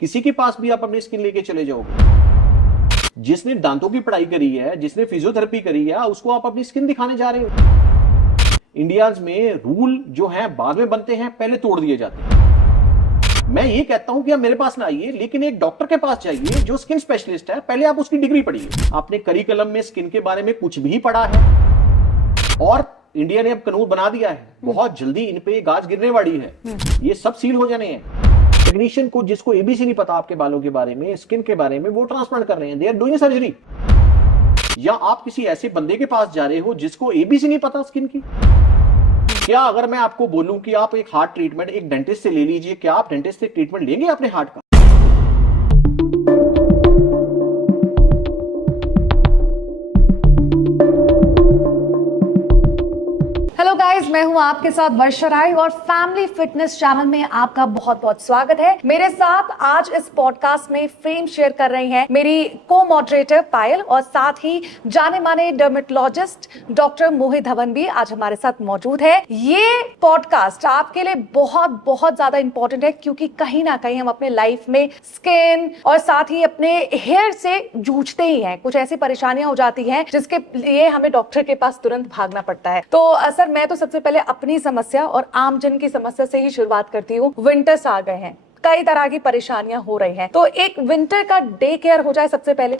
किसी के पास भी आप अपनी स्किन लेके चले जाओगे, जिसने दांतों की पढ़ाई करी है, जिसने फिजियोथेरेपी करी है, उसको आप अपनी स्किन दिखाने जा रहे हो। इंडिया में रूल जो है बाद में बनते हैं, पहले तोड़ दिए जाते हैं। मैं ये कहता हूं कि आप मेरे पास ना आइए, लेकिन एक डॉक्टर के पास जाइए जो स्किन स्पेशलिस्ट है। पहले आप उसकी डिग्री पढ़िए। आपने करिकुलम में स्किन के बारे में कुछ भी पढ़ा है, और इंडिया ने अब कानून बना दिया है, बहुत जल्दी इन पे गाज गिरने वाली है, ये सब सील हो जाने हैं। टेक्नीशियन को जिसको एबीसी नहीं पता आपके बालों के बारे में, स्किन के बारे में, वो ट्रांसप्लांट कर रहे हैं, दे आर डूइंग सर्जरी। या आप किसी ऐसे बंदे के पास जा रहे हो जिसको एबीसी नहीं पता स्किन की। क्या अगर मैं आपको बोलूं कि आप एक हार्ट ट्रीटमेंट एक डेंटिस्ट से ले लीजिए, क्या आप डेंटिस्ट से ट्रीटमेंट लेंगे अपने हार्ट का? हेलो गाइस, मैं हूं आपके साथ वर्षा राय और फैमिली फिटनेस चैनल में आपका बहुत बहुत स्वागत है। मेरे साथ आज इस पॉडकास्ट में फ्रेम शेयर कर रही हैं मेरी को मॉडरेटर पायल, और साथ ही जाने माने डर्मेटोलॉजिस्ट डॉक्टर मोहित धवन भी आज हमारे साथ मौजूद है। ये पॉडकास्ट आपके लिए बहुत बहुत ज्यादा इंपॉर्टेंट है, क्योंकि कहीं ना कहीं हम अपने लाइफ में स्किन और साथ ही अपने हेयर से जूझते ही हैं। कुछ ऐसी परेशानियां हो जाती हैं जिसके लिए हमें डॉक्टर के पास तुरंत भागना पड़ता है। तो सर, मैं तो सबसे पहले अपनी समस्या और आमजन की समस्या से ही शुरुआत करती हूँ। विंटर्स आ गए हैं, कई तरह की परेशानियां हो रही हैं, तो एक विंटर का डे केयर हो जाए सबसे पहले।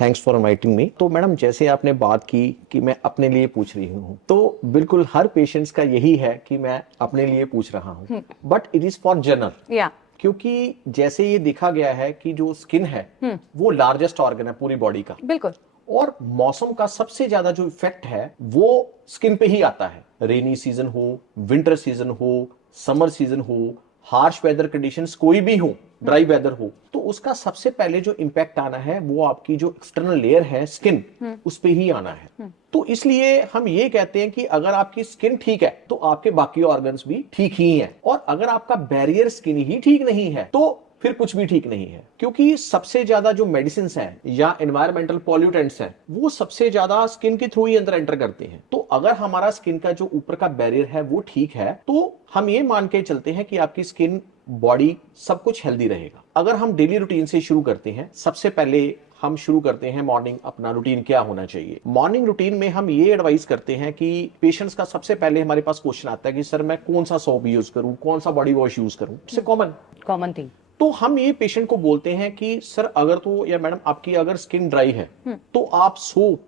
Thanks for inviting me. तो मैडम, जैसे आपने बात की कि मैं अपने लिए पूछ रही हूँ, तो बिल्कुल हर पेशेंट्स का यही है कि मैं अपने लिए पूछ रहा हूँ, but it is for general. क्योंकि जैसे ये देखा गया है कि जो स्किन है वो लार्जेस्ट ऑर्गन है पूरी बॉडी का। बिल्कुल। और मौसम का सबसे ज्यादा जो इफेक्ट है वो स्किन पे ही आता है। रेनी सीजन हो, विंटर सीजन हो, समर सीजन हो, हार्श वेदर कंडीशंस कोई भी हो, ड्राई वेदर हो, तो उसका सबसे पहले जो इंपैक्ट आना है वो आपकी जो एक्सटर्नल लेयर है स्किन, उस पे ही आना है। तो इसलिए हम ये कहते हैं कि अगर आपकी स्किन ठीक है तो आपके बाकी ऑर्गन्स भी ठीक ही हैं, और अगर आपका बैरियर स्किन ही ठीक नहीं है तो फिर कुछ भी ठीक नहीं है। क्योंकि सबसे ज्यादा जो मेडिसिन हैं या एनवायरमेंटल पॉल्यूटेंट्स हैं वो सबसे ज्यादा स्किन के थ्रू ही अंदर एंटर करते हैं। तो अगर हमारा स्किन का जो ऊपर का बैरियर है वो ठीक है तो हम ये मान के चलते हैं कि आपकी स्किन, बॉडी सब कुछ हेल्दी रहेगा। अगर हम डेली रूटीन से शुरू करते हैं, सबसे पहले हम शुरू करते हैं मॉर्निंग। अपना रूटीन क्या होना चाहिए? मॉर्निंग रूटीन में हम ये एडवाइस करते हैं कि पेशेंट्स का सबसे पहले हमारे पास क्वेश्चन आता है कि सर मैं कौन सा सोप यूज करूं, कौन सा बॉडी वॉश यूज करूं। It's common thing. तो हम ये पेशेंट को बोलते हैं कि सर अगर तो, या मैडम आपकी अगर स्किन ड्राई है तो आप सोप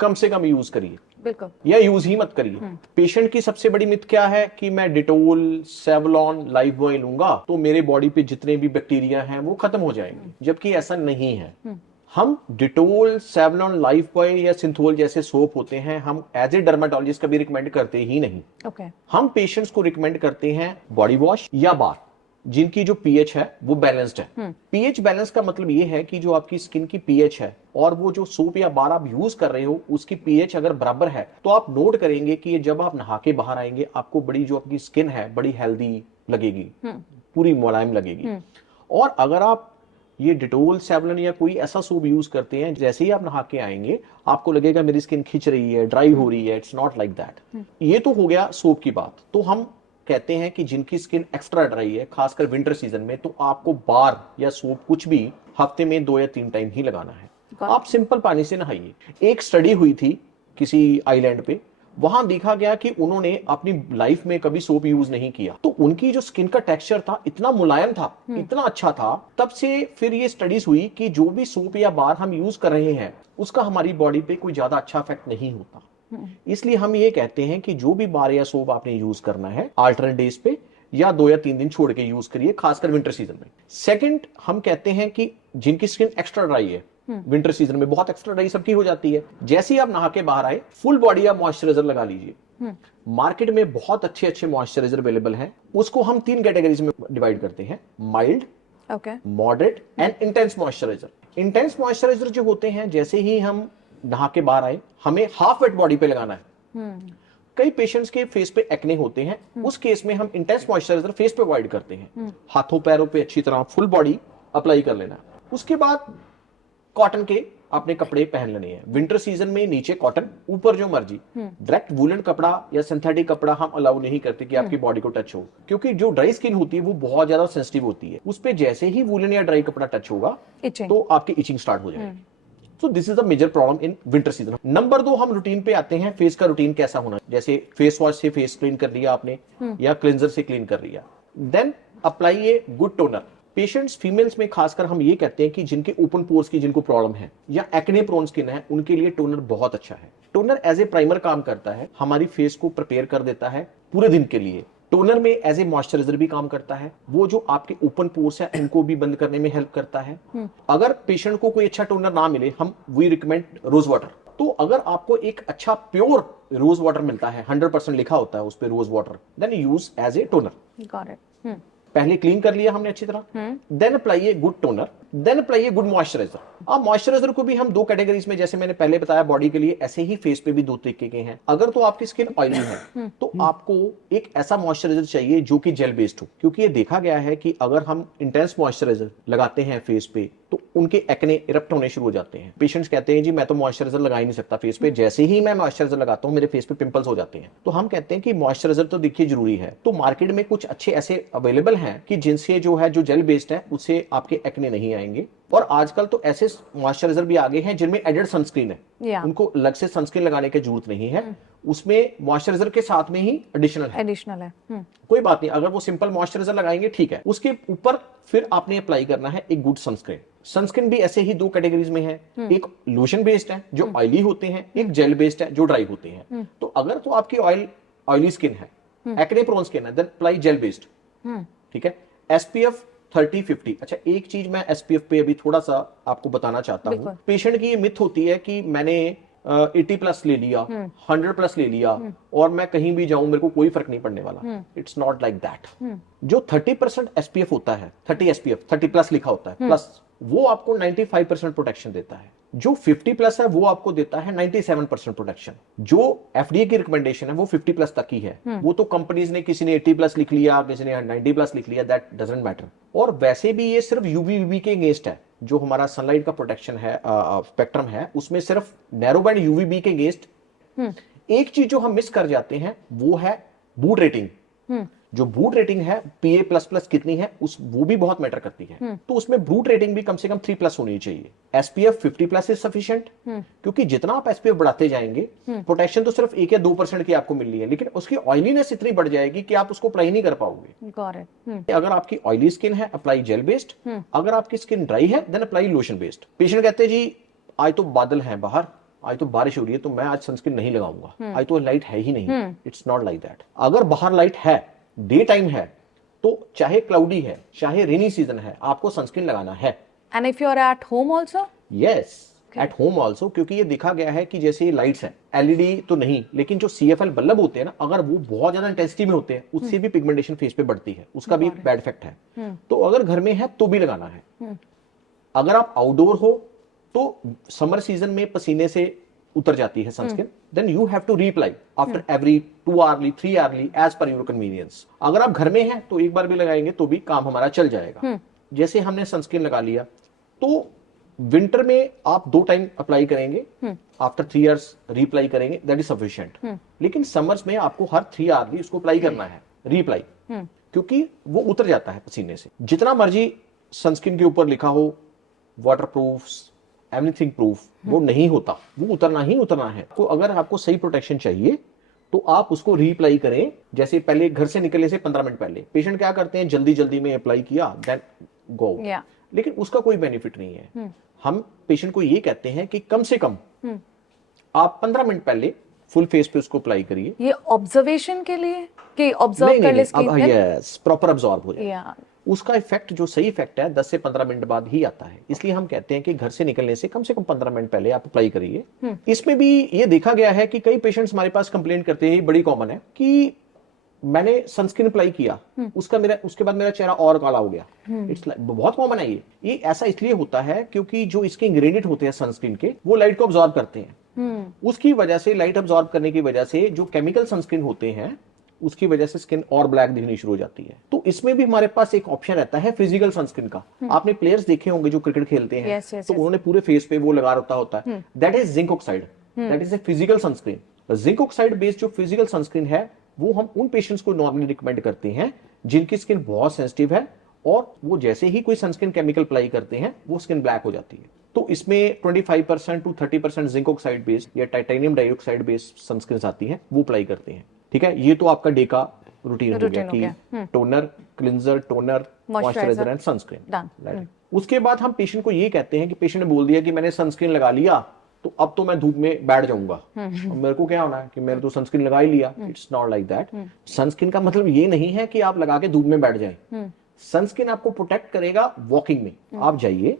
कम से कम यूज करिए, बिल्कुल, या यूज ही मत करिए। पेशेंट की सबसे बड़ी मिथ क्या है कि मैं डिटोल, सेवलॉन, लाइफबॉय लूंगा तो मेरे बॉडी पे जितने भी बैक्टीरिया हैं वो खत्म हो जाएंगे, जबकि ऐसा नहीं है। हम डिटोल, सेवलॉन, लाइफबॉय या सिंथोल जैसे सोप होते हैं, हम एज ए डर्मेटोलॉजिस्ट कभी रिकमेंड करते ही नहीं। हम पेशेंट्स को रिकमेंड करते हैं बॉडी वॉश या बाथ, जिनकी जो पीएच है वो बैलेंस्ड है। पीएच बैलेंस का मतलब ये है कि जो आपकी स्किन की पीएच है और वो जो सोप या बार आप यूज कर रहे हो उसकी पीएच अगर बराबर है तो आप नोट करेंगे कि जब आप नहा के बाहर आएंगे आपको बड़ी जो आपकी स्किन है बड़ी हेल्दी लगेगी, पूरी मुलायम लगेगी। और अगर आप ये डिटोल, सेवलॉन या कोई ऐसा सोप यूज करते हैं, जैसे ही आप नहा के आएंगे आपको लगेगा मेरी स्किन खिंच रही है, ड्राई हो रही है। It's not like that. ये तो हो गया सोप की बात। तो हम कहते हैं कि जिनकी स्किन एक्स्ट्रा ड्राई है, खासकर विंटर सीजन में, तो आपको बार या सोप कुछ भी हफ्ते में 2 या 3 टाइम ही लगाना है। आप सिंपल पानी से नहाइए। एक स्टडी हुई थी किसी आइलैंड पे, वहां देखा गया कि उन्होंने अपनी लाइफ में कभी सोप यूज नहीं किया, तो उनकी जो स्किन का टेक्सचर था इतना मुलायम था, इतना अच्छा था। तब से फिर ये स्टडीज हुई कि जो भी सोप या बार हम यूज कर रहे हैं उसका हमारी बॉडी पे कोई ज्यादा अच्छा इफेक्ट नहीं होता। इसलिए हम ये कहते हैं कि जो भी बार या सोप आपने यूज करना है अल्टरनेट डेज पे या 2 या 3 दिन छोड़ के यूज करिए, खासकर विंटर सीजन में। सेकंड, हम कहते हैं कि जिनकी स्किन एक्स्ट्रा ड्राई है, विंटर सीजन में बहुत एक्स्ट्रा ड्राई सबकी हो जाती है, जैसे ही आप नहा के बाहर आए फुल बॉडी आप मॉइस्चराइजर लगा लीजिए। मार्केट में बहुत अच्छे अच्छे मॉइस्चराइजर अवेलेबल हैं। उसको हम 3 कैटेगरीज में डिवाइड करते हैं, mild, moderate and intense moisturiser. Intense moisturiser जो होते हैं, जैसे ही हम नहा के बाहर आए हमें हाफ वेट बॉडी पे लगाना है। कई पेशेंट्स के फेस पे एक्ने होते हैं, उस केस में हम इंटेंस मॉइस्चराइजर फेस पे अवॉइड करते हैं। हाथों पैरों पे अच्छी तरह फुल बॉडी अप्लाई कर लेना। उसके बाद कॉटन के आपने कपड़े पहन लेने हैं। विंटर सीजन में नीचे कॉटन, ऊपर जो मर्जी। डायरेक्ट वुलन कपड़ा या सिंथेटिक कपड़ा हम अलाउ नहीं करते कि आपकी बॉडी को टच हो, क्योंकि जो ड्राई स्किन होती है वो बहुत ज्यादा सेंसिटिव होती है। उस पे जैसे ही वुलन या ड्राई कपड़ा टच होगा तो आपकी इचिंग स्टार्ट हो जाएगी। So this is the major problem in winter season। Number 2, हम रूटीन पे आते हैं। फेस का रूटीन कैसा होना, जैसे फेस वॉश से फेस क्लीन कर लिया आपने या क्लिंजर से क्लीन कर लिया, then apply a good toner. Patients females में खासकर हम ये कहते हैं कि जिनके ओपन पोर्स की जिनको प्रॉब्लम है या एक्ने प्रोन स्किन है, उनके लिए टोनर बहुत अच्छा है। टोनर एज ए प्राइमर काम करता है, हमारी फेस को प्रिपेयर कर देता है पूरे दिन के लिए। टोनर में एज ए मॉइस्चराइजर भी काम करता है, वो जो आपके ओपन पोर्स है उनको भी बंद करने में हेल्प करता है। अगर पेशेंट को कोई अच्छा टोनर ना मिले, हम वी रिकमेंड रोज वाटर। तो अगर आपको एक अच्छा प्योर रोज वाटर मिलता है, 100% लिखा होता है उस पे rose water, then use as a toner. Got it. पहले क्लीन कर लिया हमने अच्छी तरह, then apply a good toner, then apply a good moisturiser. अब मॉइस्चराइजर को भी हम 2 कैटेगरीज में, जैसे मैंने पहले बताया बॉडी के लिए, ऐसे ही फेस पे भी 2 तरीके के हैं। अगर तो आपकी स्किन ऑयली है तो आपको एक ऐसा मॉइस्चराइजर चाहिए जो कि जेल बेस्ड हो, क्योंकि ये देखा गया है कि अगर हम इंटेंस मॉइस्चराइजर लगाते हैं फेस पे तो उनके एक्ने इरप्ट होने शुरू हो जाते हैं। पेशेंट्स कहते हैं जी मैं तो मॉइस्चराइजर लगा ही नहीं सकता फेस पे, जैसे ही मैं मॉइस्चराइजर लगाता हूं मेरे फेस पे पिंपल्स हो जाते हैं। तो हम कहते हैं कि मॉइस्चराइजर तो देखिए जरूरी है। तो मार्केट में कुछ अच्छे ऐसे अवेलेबल हैं कि जिनसे जो है जो जेल बेस्ड है उससे आपके एक्ने नहीं आएंगे। और आजकल तो ऐसे मॉइस्चराइजर भी आ गए हैं जिनमें एडेड सनस्क्रीन है, उनको अलग से सनस्क्रीन लगाने की जरूरत नहीं है, उसमें मॉइस्चराइजर के साथ में ही एडिशनल है। कोई बात नहीं, अगर वो सिंपल मॉइस्चराइजर लगाएंगे ठीक है, उसके ऊपर फिर आपने अप्लाई करना है एक गुड सनस्क्रीन। सनस्क्रीन भी ऐसे ही 2 कैटेगरीज में है, एक लोशन बेस्ड है जो ऑयली होते हैं, एक जेल बेस्ड है जो ड्राई होते हैं। तो अगर तो आपकी ऑयली स्किन है, एक्ने प्रोन स्किन है, देन अप्लाई जेल बेस्ड, ठीक है। SPF 30-50। अच्छा, एक चीज मैं SPF पे अभी थोड़ा सा आपको बताना चाहता हूँ। पेशेंट की ये मिथ होती है कि मैंने 80+ ले लिया, 100+ ले लिया और मैं कहीं भी जाऊं मेरे को कोई फर्क नहीं पड़ने वाला। It's not like that. जो 30% SPF होता है, 30 SPF 30+ लिखा होता है प्लस, वो आपको 95% प्रोटेक्शन देता है। जो 50+ है वो आपको देता है 97% प्रोटेक्शन। जो FDA की रिकमेंडेशन है वो 50+ तक ही है। वो तो कंपनीज ने, किसी ने 80+ लिख लिया, किसी ने 90+ लिख लिया, दैट डजंट मैटर। और वैसे भी ये सिर्फ UVB के अगेंस्ट है। जो हमारा सनलाइट का प्रोटेक्शन है, स्पेक्ट्रम है, उसमें सिर्फ नैरो बैंड UVB के अगेंस्ट। एक चीज जो हम मिस कर जाते हैं वो है बूट रेटिंग। जो बूट रेटिंग है PA++ कितनी है वो भी बहुत मैटर करती है। तो उसमें बूट रेटिंग भी कम से कम 3+ होनी चाहिए। SPF 50+ इज सफिशिएंट, क्योंकि जितना आप SPF बढ़ाते जाएंगे, प्रोटेक्शन तो सिर्फ 1 या 2% की आपको मिल रही है, लेकिन उसकी ऑयलीनेस इतनी बढ़ जाएगी कि आप उसको अप्लाई नहीं कर पाओगे। अगर आपकी ऑयली स्किन है, अप्लाई जेल बेस्ड। अगर आपकी स्किन ड्राई है, then apply lotion based. Patient कहते हैं जी आज तो बादल है बाहर, आज तो बारिश हो रही है, तो मैं आज सनस्क्रीन नहीं लगाऊंगा, आज तो लाइट है ही नहीं। It's not like that. अगर बाहर लाइट है, डे टाइम है, तो चाहे क्लाउडी है, चाहे रेनी सीजन है, आपको सनस्क्रीन लगाना है। And if you are at home also? Yes, at home also, क्योंकि ये देखा गया है कि जैसे लाइट्स हैं, LED तो नहीं, लेकिन जो CFL बल्ब होते हैं ना, अगर वो बहुत ज्यादा इंटेंसिटी में होते हैं, उससे भी पिगमेंटेशन फेस पे बढ़ती है, उसका भी एक बैड इफेक्ट है। तो अगर घर में है तो भी लगाना है। अगर आप आउटडोर हो तो समर सीजन में पसीने से उतर जाती है sunscreen, then you have to reapply after every 2 hourly 3 hourly as per your convenience. अगर आप घर में हैं तो एक बार भी लगाएंगे तो भी काम हमारा चल जाएगा। जैसे हमने सनस्क्रीन लगा लिया, तो विंटर में आप 2 टाइम अप्लाई करेंगे, आफ्टर 3 आवर्स रीअप्लाई करेंगे, दैट इज सफिशिएंट। लेकिन समर्स में आपको हर 3 आवर्ली उसको अप्लाई करना है, रीअप्लाई, क्योंकि वो उतर जाता है पसीने से। जितना मर्जी सनस्क्रीन के ऊपर लिखा हो वाटरप्रूफ, एवरीथिंग प्रूफ, वो नहीं होता, वो उतरना ही उतरना है। तो अगर आपको सही प्रोटेक्शन चाहिए तो आप उसको रीअप्लाई करें। जैसे पहले घर से निकलने से 15 मिनट पहले पेशेंट क्या करते हैं, जल्दी जल्दी में अप्लाई किया, देन गो, लेकिन उसका कोई बेनिफिट नहीं है। हम पेशेंट को ये कहते हैं कि कम से कम आप 15 मिनट पहले फुल फेस पे उसको अप्लाई करिए। ये ऑब्जर्वेशन के लिए कि ऑब्जर्व कर ले स्किन, यस, प्रॉपर अब्सॉर्ब हो जाए। उसका इफेक्ट, जो सही इफेक्ट है, 10 से 15 मिनट बाद ही आता है। इसलिए हम कहते हैं कि घर से निकलने से कम 15 मिनट पहले आप अप्लाई करिए। इसमें भी ये देखा गया है कि कई पेशेंट्स हमारे पास कंप्लेन करते हैं, बड़ी कॉमन है, कि मैंने सनस्क्रीन अप्लाई किया, उसके बाद मेरा चेहरा और काला हो गया। इट्स बहुत कॉमन है ये ऐसा इसलिए होता है क्योंकि जो इसके इंग्रेडिएंट होते हैं सनस्क्रीन के, वो लाइट को अब्सॉर्ब करते हैं। उसकी वजह से, लाइट अब्सॉर्ब करने की वजह से जो केमिकल सनस्क्रीन होते हैं उसकी वजह से स्किन और ब्लैक दिखनी शुरू हो जाती है। तो इसमें भी हमारे पास एक ऑप्शन रहता है फिजिकल सनस्क्रीन का। आपने प्लेयर्स देखे होंगे जो क्रिकेट खेलते हैं, तो उन्होंने पूरे फेस पे वो लगा रखा होता है, that is zinc oxide, that is a physical sunscreen. Zinc oxide based जो फिजिकल सनस्क्रीन है वो हम उन पेशेंट्स को नॉर्मली रिकमेंड करते हैं जिनकी स्किन बहुत सेंसिटिव है और वो जैसे ही कोई सनस्क्रीन केमिकल अप्लाई करते हैं वो स्किन ब्लैक हो जाती है। तो इसमें 25% टू 30% जिंक ऑक्साइड बेस्ड या टाइटेनियम डाइऑक्साइड बेस्ड सनस्क्रीन आती है, वो अप्लाई करते हैं। ठीक है, ये तो आपका डे का रूटीन हो गया कि toner, cleanser, toner, moisturiser and sunscreen. उसके बाद हम पेशेंट को ये कहते हैं कि पेशेंट ने बोल दिया कि मैंने सनस्क्रीन लगा लिया तो अब तो मैं धूप में बैठ जाऊंगा, मेरे को क्या होना है कि मैंने तो सनस्क्रीन लगा ही लिया। It's not like that. Sunscreen का मतलब ये नहीं है कि आप लगा के धूप में बैठ जाएं। सनस्क्रीन आपको प्रोटेक्ट करेगा वॉकिंग में, आप जाइए,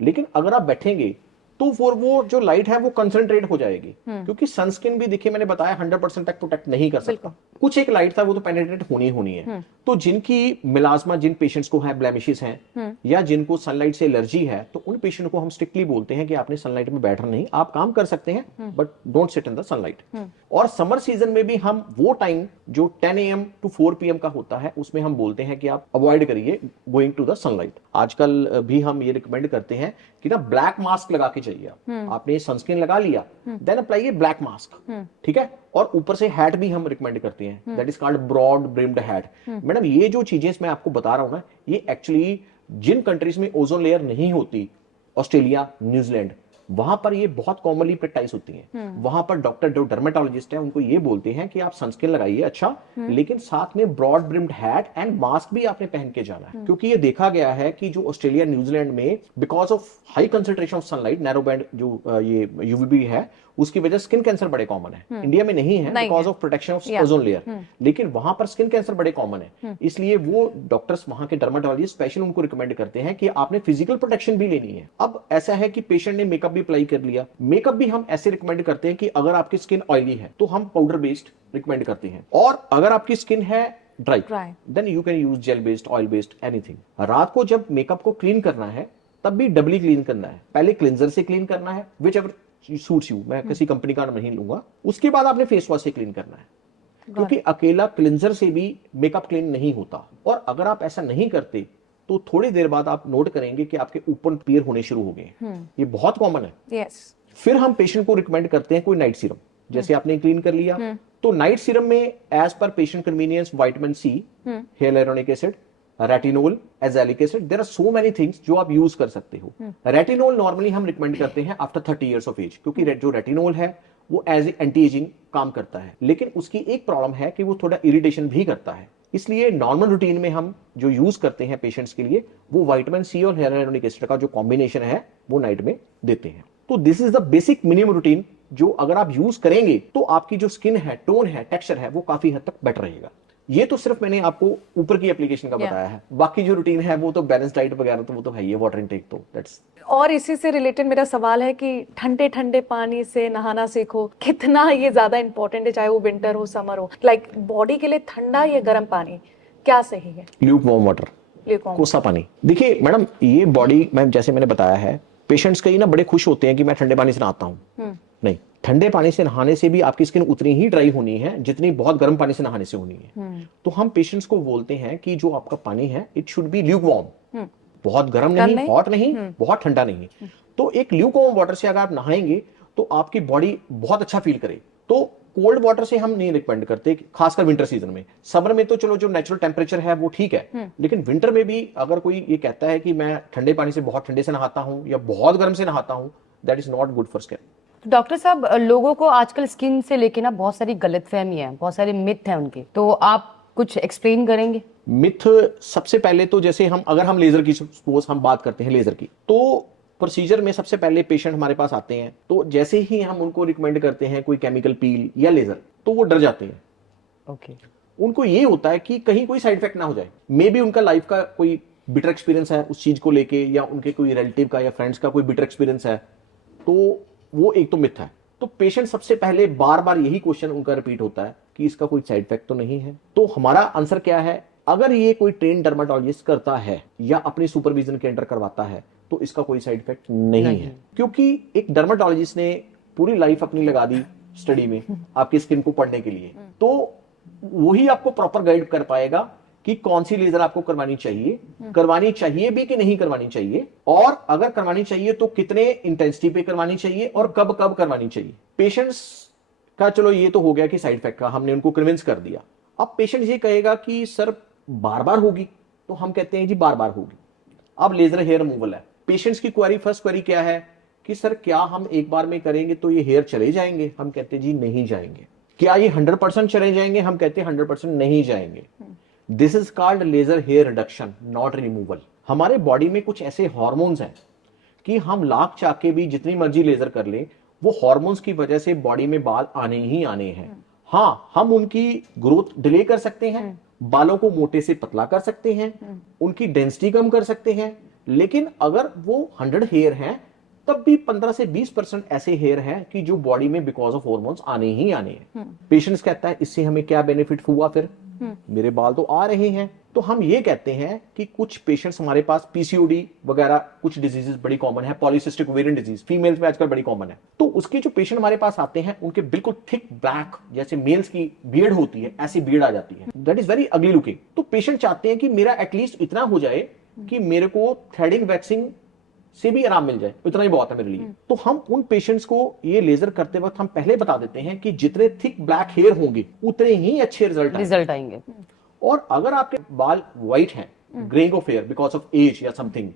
लेकिन अगर आप बैठेंगे तो वो जो लाइट है वो कंसंट्रेट हो जाएगी, क्योंकि सनस्क्रीन भी देखिए मैंने बताया 100% तक प्रोटेक्ट नहीं कर सकता। कुछ एक लाइट था वो तो पेनिट्रेट होनी है। तो जिनकी मिलाजमा, जिन पेशेंट्स को है, ब्लेमिशेस हैं या जिनको सनलाइट से एलर्जी है, तो उन पेशेंट को हम स्ट्रिक्टली बोलते हैं कि आपने सनलाइट में बैठना नहीं, आप काम कर सकते हैं but don't sit in the sunlight. और समर सीजन में भी हम वो टाइम जो 10 AM टू 4 PM का होता है उसमें हम बोलते हैं कि आप अवॉइड करिए गोइंग टू द सनलाइट। आजकल भी हम ये रिकमेंड करते हैं कि ना ब्लैक मास्क लगा के चाहिए। आपने सनस्क्रीन लगा लिया, देन अप्लाई ब्लैक मास्क। ठीक है, और ऊपर से हैट भी हम रिकमेंड करते हैं, that is called broad brimmed hat. Madam ये जो चीजें मैं आपको बता रहा हूं ना, ये एक्चुअली जिन कंट्रीज में ओजोन लेयर नहीं होती, ऑस्ट्रेलिया, न्यूजीलैंड, वहां पर ये बहुत कॉमनली प्रैक्टिस होती है। वहां पर डॉक्टर जो डर्मेटोलॉजिस्ट है उनको ये बोलते हैं कि आप सनस्क्रीन लगाइए, अच्छा, लेकिन साथ में broad brimmed hat and mask भी आपने पहन के जाना है, क्योंकि ये देखा गया है कि जो ऑस्ट्रेलिया, न्यूजीलैंड में because of high concentration of sunlight, narrow band जो ये यूवीबी है, उसकी वजह से स्किन कैंसर बड़े कॉमन है। इंडिया में नहीं है because of protection of ozone layer, लेकिन वहां पर स्किन कैंसर बड़े कॉमन है। इसलिए वो डॉक्टर्स, वहां के डर्मेटोलॉजिस्ट स्पेशल उनको रिकमेंड करते हैं कि आपने फिजिकल प्रोटेक्शन भी लेनी है। अब ऐसा है कि पेशेंट ने मेकअप भी अप्लाई कर लिया, मेकअप भी हम ऐसे रिकमेंड करते हैं कि अगर आपकी स्किन ऑयली है तो हम पाउडर बेस्ड रिकमेंड करते हैं, और अगर आपकी स्किन है dry then you can use gel based, oil based, anything. रात को जब मेकअप को क्लीन करना है तब भी डबली क्लीन करना है, पहले क्लिंजर से क्लीन करना है, विच एवर सूट्स यू, मैं किसी कंपनी का नाम नहीं लूंगा, उसके बाद आपने फेस वॉश से क्लीन करना है, क्योंकि अकेला क्लिंजर से भी मेकअप क्लीन नहीं होता। और अगर आप ऐसा नहीं करते तो थोड़ी देर बाद आप नोट करेंगे कि आपके ओपन पियर होने शुरू हो गए। ये बहुत कॉमन है। फिर हम पेशेंट को रिकमेंड करते हैं कोई नाइट सीरम, जैसे आपने क्लीन कर लिया तो नाइट सीरम में as per patient convenience vitamin C, hyaluronic acid, retinol, azelaic acid, there are so many things जो आप यूज कर सकते हो। रेटिनोल नॉर्मली हम रिकमेंड करते हैं आफ्टर 30 इयर्स ऑफ एज, क्योंकि जो रेटिनोल है वो एज ए एंटी एजिंग काम करता है, लेकिन उसकी एक प्रॉब्लम है कि वो थोड़ा इरिटेशन भी करता है। इसलिए नॉर्मल रूटीन में हम जो यूज करते हैं पेशेंट्स के लिए वो विटामिन सी और hyaluronic एसिड का जो कॉम्बिनेशन है वो नाइट में देते हैं। तो this is the basic minimum routine जो अगर आप यूज करेंगे तो आपकी जो स्किन है, टोन है, टेक्सचर है, वो काफी हद तक बेटर रहेगा। ये तो सिर्फ मैंने आपको ऊपर की एप्लीकेशन का बताया है, बाकी जो रूटीन है वो तो बैलेंस डाइट वगैरह तो वो तो है ही, वाटर इनटेक तो दैट्स। और इसी से रिलेटेड मेरा सवाल है कि ठंडे ठंडे पानी से नहाना सीखो, कितना ये ज्यादा इंपॉर्टेंट है, चाहे वो विंटर हो, समर हो, लाइक बॉडी के लिए ठंडा या गर्म पानी क्या सही है? ल्यूक वार्म वाटर, कोसा पानी। देखिए मैडम, ये बॉडी में जैसे मैंने बताया है, पेशेंट्स कई ना बड़े खुश होते हैं कि मैं ठंडे पानी से नहाता हूँ, नहीं, ठंडे पानी से नहाने से भी आपकी स्किन उतनी ही ड्राई होनी है जितनी बहुत गर्म पानी से नहाने से होनी है। तो हम पेशेंट्स को बोलते हैं कि जो आपका पानी है it should be Luke warm, बहुत गर्म नहीं, हॉट नहीं, बहुत ठंडा नहीं। तो एक ल्यूक वार्म वाटर से अगर आप नहाएंगे तो आपकी बॉडी बहुत अच्छा फील करे। तो कोल्ड वाटर से हम नहीं रिकमेंड करते, खासकर विंटर सीजन में। समर में तो चलो जो नेचुरल टेम्परेचर है वो ठीक है, लेकिन विंटर में भी अगर कोई ये कहता है कि मैं ठंडे पानी से बहुत ठंडे से नहाता हूं या बहुत गर्म से नहाता हूं, that is not good for skin. Doctor साहब, लोगों को आजकल स्किन से लेके ना बहुत सारी गलतफहमी है, बहुत सारे मिथ है उनके, तो आप कुछ एक्सप्लेन करेंगे? मिथ सबसे पहले तो जैसे अगर हम लेजर की सपोज हम बात करते हैं लेजर की, तो प्रोसीजर में सबसे पहले पेशेंट हमारे पास आते हैं तो जैसे ही हम उनको रिकमेंड करते हैं कोई केमिकल पील या लेजर तो वो डर जाते हैं। ओके। उनको ये होता है कि कहीं कोई साइड इफेक्ट ना हो जाए, मे बी उनका लाइफ का कोई बिटर एक्सपीरियंस है उस चीज को लेके, या उनके कोई रिलेटिव का या फ्रेंड्स का कोई बिटर एक्सपीरियंस है, तो वो एक तो मिथ है। तो पेशेंट सबसे पहले बार बार यही क्वेश्चन उनका रिपीट होता है कि इसका कोई साइड इफेक्ट तो नहीं है। तो हमारा आंसर क्या है, अगर ये कोई ट्रेन डर्मेटोलॉजिस्ट करता है या अपनी सुपरविजन के अंडर करवाता है तो इसका कोई साइड इफेक्ट नहीं है, क्योंकि एक डर्मेटोलॉजिस्ट ने पूरी लाइफ अपनी लगा दी स्टडी में आपकी स्किन को पढ़ने के लिए। तो वही आपको प्रॉपर गाइड कर पाएगा कि कौन सी लेजर आपको करवानी चाहिए भी कि नहीं करवानी चाहिए, और अगर करवानी चाहिए तो कितने इंटेंसिटी पे करवानी चाहिए और कब कब करवानी चाहिए। पेशेंट्स का चलो ये तो हो गया कि साइड इफेक्ट का हमने उनको कन्विंस कर दिया। अब पेशेंट ये कहेगा कि सर बार बार होगी, तो हम कहते हैं जी बार बार होगी। अब लेजर हेयर रिमूवल है, पेशेंट्स की क्वेरी, फर्स्ट क्वेरी क्या है कि सर क्या हम एक बार में करेंगे तो ये हेयर चले जाएंगे? हम कहते हैं जी नहीं जाएंगे। क्या ये 100% चले जाएंगे? हम कहते हैं 100% नहीं जाएंगे। This is called laser hair reduction, not removal. हमारे बॉडी में कुछ ऐसे हॉर्मोन्स हैं कि हम लाख चाह के भी जितनी मर्जी लेजर कर लें, वो हॉर्मोन्स की वजह से बॉडी में बाल आने ही आने हैं। हाँ, हम उनकी ग्रोथ डिले कर सकते हैं, बालों को मोटे से पतला कर सकते हैं, उनकी डेंसिटी कम कर सकते हैं, लेकिन अगर वो 100 हेयर हैं तब भी 15 से 20% ऐसे हेयर हैं कि जो बॉडी में बिकॉज ऑफ हॉर्मोन्स आने ही आने हैं। पेशेंट्स कहता है इससे हमें क्या बेनिफिट हुआ, फिर मेरे बाल तो आ रहे हैं। तो हम ये कहते हैं कि कुछ पेशेंट्स हमारे पास पीसीओडी वगैरह कुछ डिजीजेस बड़ी कॉमन है, पॉलीसिस्टिक ओवेरियन डिजीज फीमेल्स में आजकल बड़ी कॉमन है, तो उसके जो पेशेंट हमारे पास आते हैं उनके बिल्कुल थिक ब्लैक जैसे मेल्स की बियर्ड होती है, ऐसी बियर्ड आ जाती है, that is very ugly looking. तो पेशेंट चाहते हैं कि मेरा एटलीस्ट इतना हो जाए कि मेरे को थ्रेडिंग वैक्सिंग से भी आराम मिल जाए, इतना ही बहुत है मेरे लिए। तो हम उन पेशेंट्स को ये लेजर करते वक्त हम पहले बता देते हैं कि जितने थिक ब्लैक हेयर होंगे उतने ही अच्छे रिजल्ट आएंगे। और अगर आपके बाल व्हाइट हैं, greying of hair because of age या समथिंग,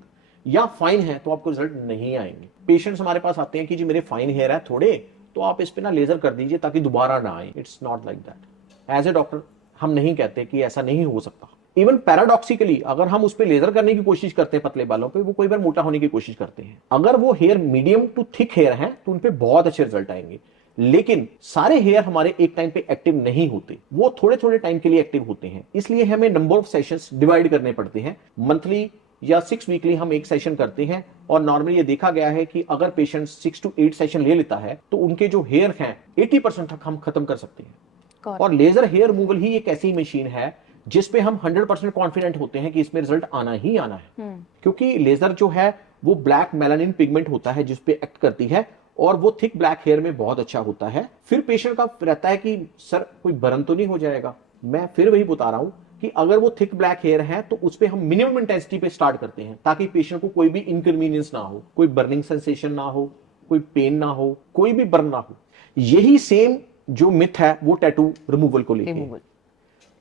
या फाइन है, तो आपको रिजल्ट नहीं आएंगे। पेशेंट्स हमारे पास आते हैं कि जी मेरे फाइन हेयर है थोड़े, तो आप इस पे ना लेजर कर दीजिए ताकि दोबारा ना आए। It's not like that. As a doctor हम नहीं कहते कि ऐसा नहीं हो सकता। इवन पैराडॉक्सिकली अगर हम उस पर लेजर करने की कोशिश करते हैं पतले बालों पे, वो कोई बार मोटा होने की कोशिश करते हैं। अगर वो hair medium to thick hair हैं तो उन पे बहुत अच्छे रिजल्ट आएंगे, लेकिन सारे हेयर हमारे एक टाइम पे एक्टिव नहीं होते, वो थोड़े थोड़े टाइम के लिए एक्टिव होते हैं। इसलिए हमें नंबर ऑफ सेशंस डिवाइड करने पड़ते हैं। मंथली या 6 वीकली हम एक सेशन करते हैं, और नॉर्मली ये देखा गया है कि अगर पेशेंट 6 to 8 सेशन ले लेता है तो उनके जो हेयर हैं 80% तक हम खत्म कर सकते हैं। और लेजर हेयर रिमूवल ही एक ऐसी मशीन है जिसपे हम 100% कॉन्फिडेंट होते हैं कि इसमें रिजल्ट आना ही आना है, क्योंकि लेजर जो है वो ब्लैक मेलानिन पिगमेंट होता है जिसपे एक्ट करती है, और वो थिक ब्लैक हेयर में बहुत अच्छा होता है। फिर पेशेंट का रहता है कि सर कोई बर्न तो नहीं हो जाएगा। मैं फिर वही बता रहा हूं कि अगर वो थिक ब्लैक हेयर है तो उस पे हम मिनिमम इंटेंसिटी पे स्टार्ट करते हैं ताकि पेशेंट को कोई भी इनकन्वीनियंस ना हो, कोई बर्निंग सेंसेशन ना हो, कोई पेन ना हो, कोई भी बर्न ना हो। यही सेम जो मिथ है वो टैटू रिमूवल को लेकर।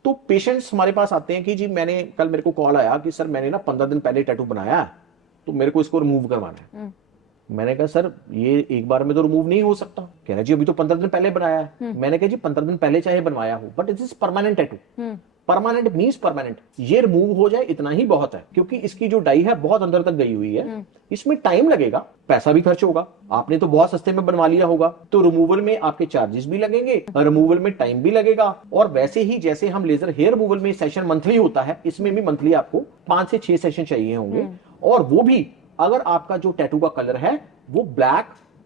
तो पेशेंट्स हमारे पास आते हैं कि जी मेरे को कॉल आया कि सर मैंने ना 15 दिन पहले टैटू बनाया है, तो मेरे को इसको रिमूव करवाना है। मैंने कहा सर ये एक बार में तो रिमूव नहीं हो सकता। कह रहा जी अभी तो 15 दिन पहले बनाया है। मैंने कहा जी 15 दिन पहले चाहे बनवाया हो, but it is permanent tattoo. Permanent means permanent, ये रिमूव हो जाए इतना ही बहुत है, क्योंकि इसकी जो डाई है बहुत अंदर तक गई हुई है। इसमें टाइम लगेगा, पैसा भी खर्च होगा। आपने तो बहुत सस्ते में बनवा लिया होगा, तो रिमूवल में आपके चार्जेस भी लगेंगे, रिमूवल में टाइम भी लगेगा। और वैसे ही जैसे हम लेजर हेयर रिमूवल में सेशन मंथली होता है, इसमें भी मंथली आपको 5 से 6 सेशन चाहिए होंगे। और वो भी अगर आपका जो टैटू का कलर है वो ब्लैक,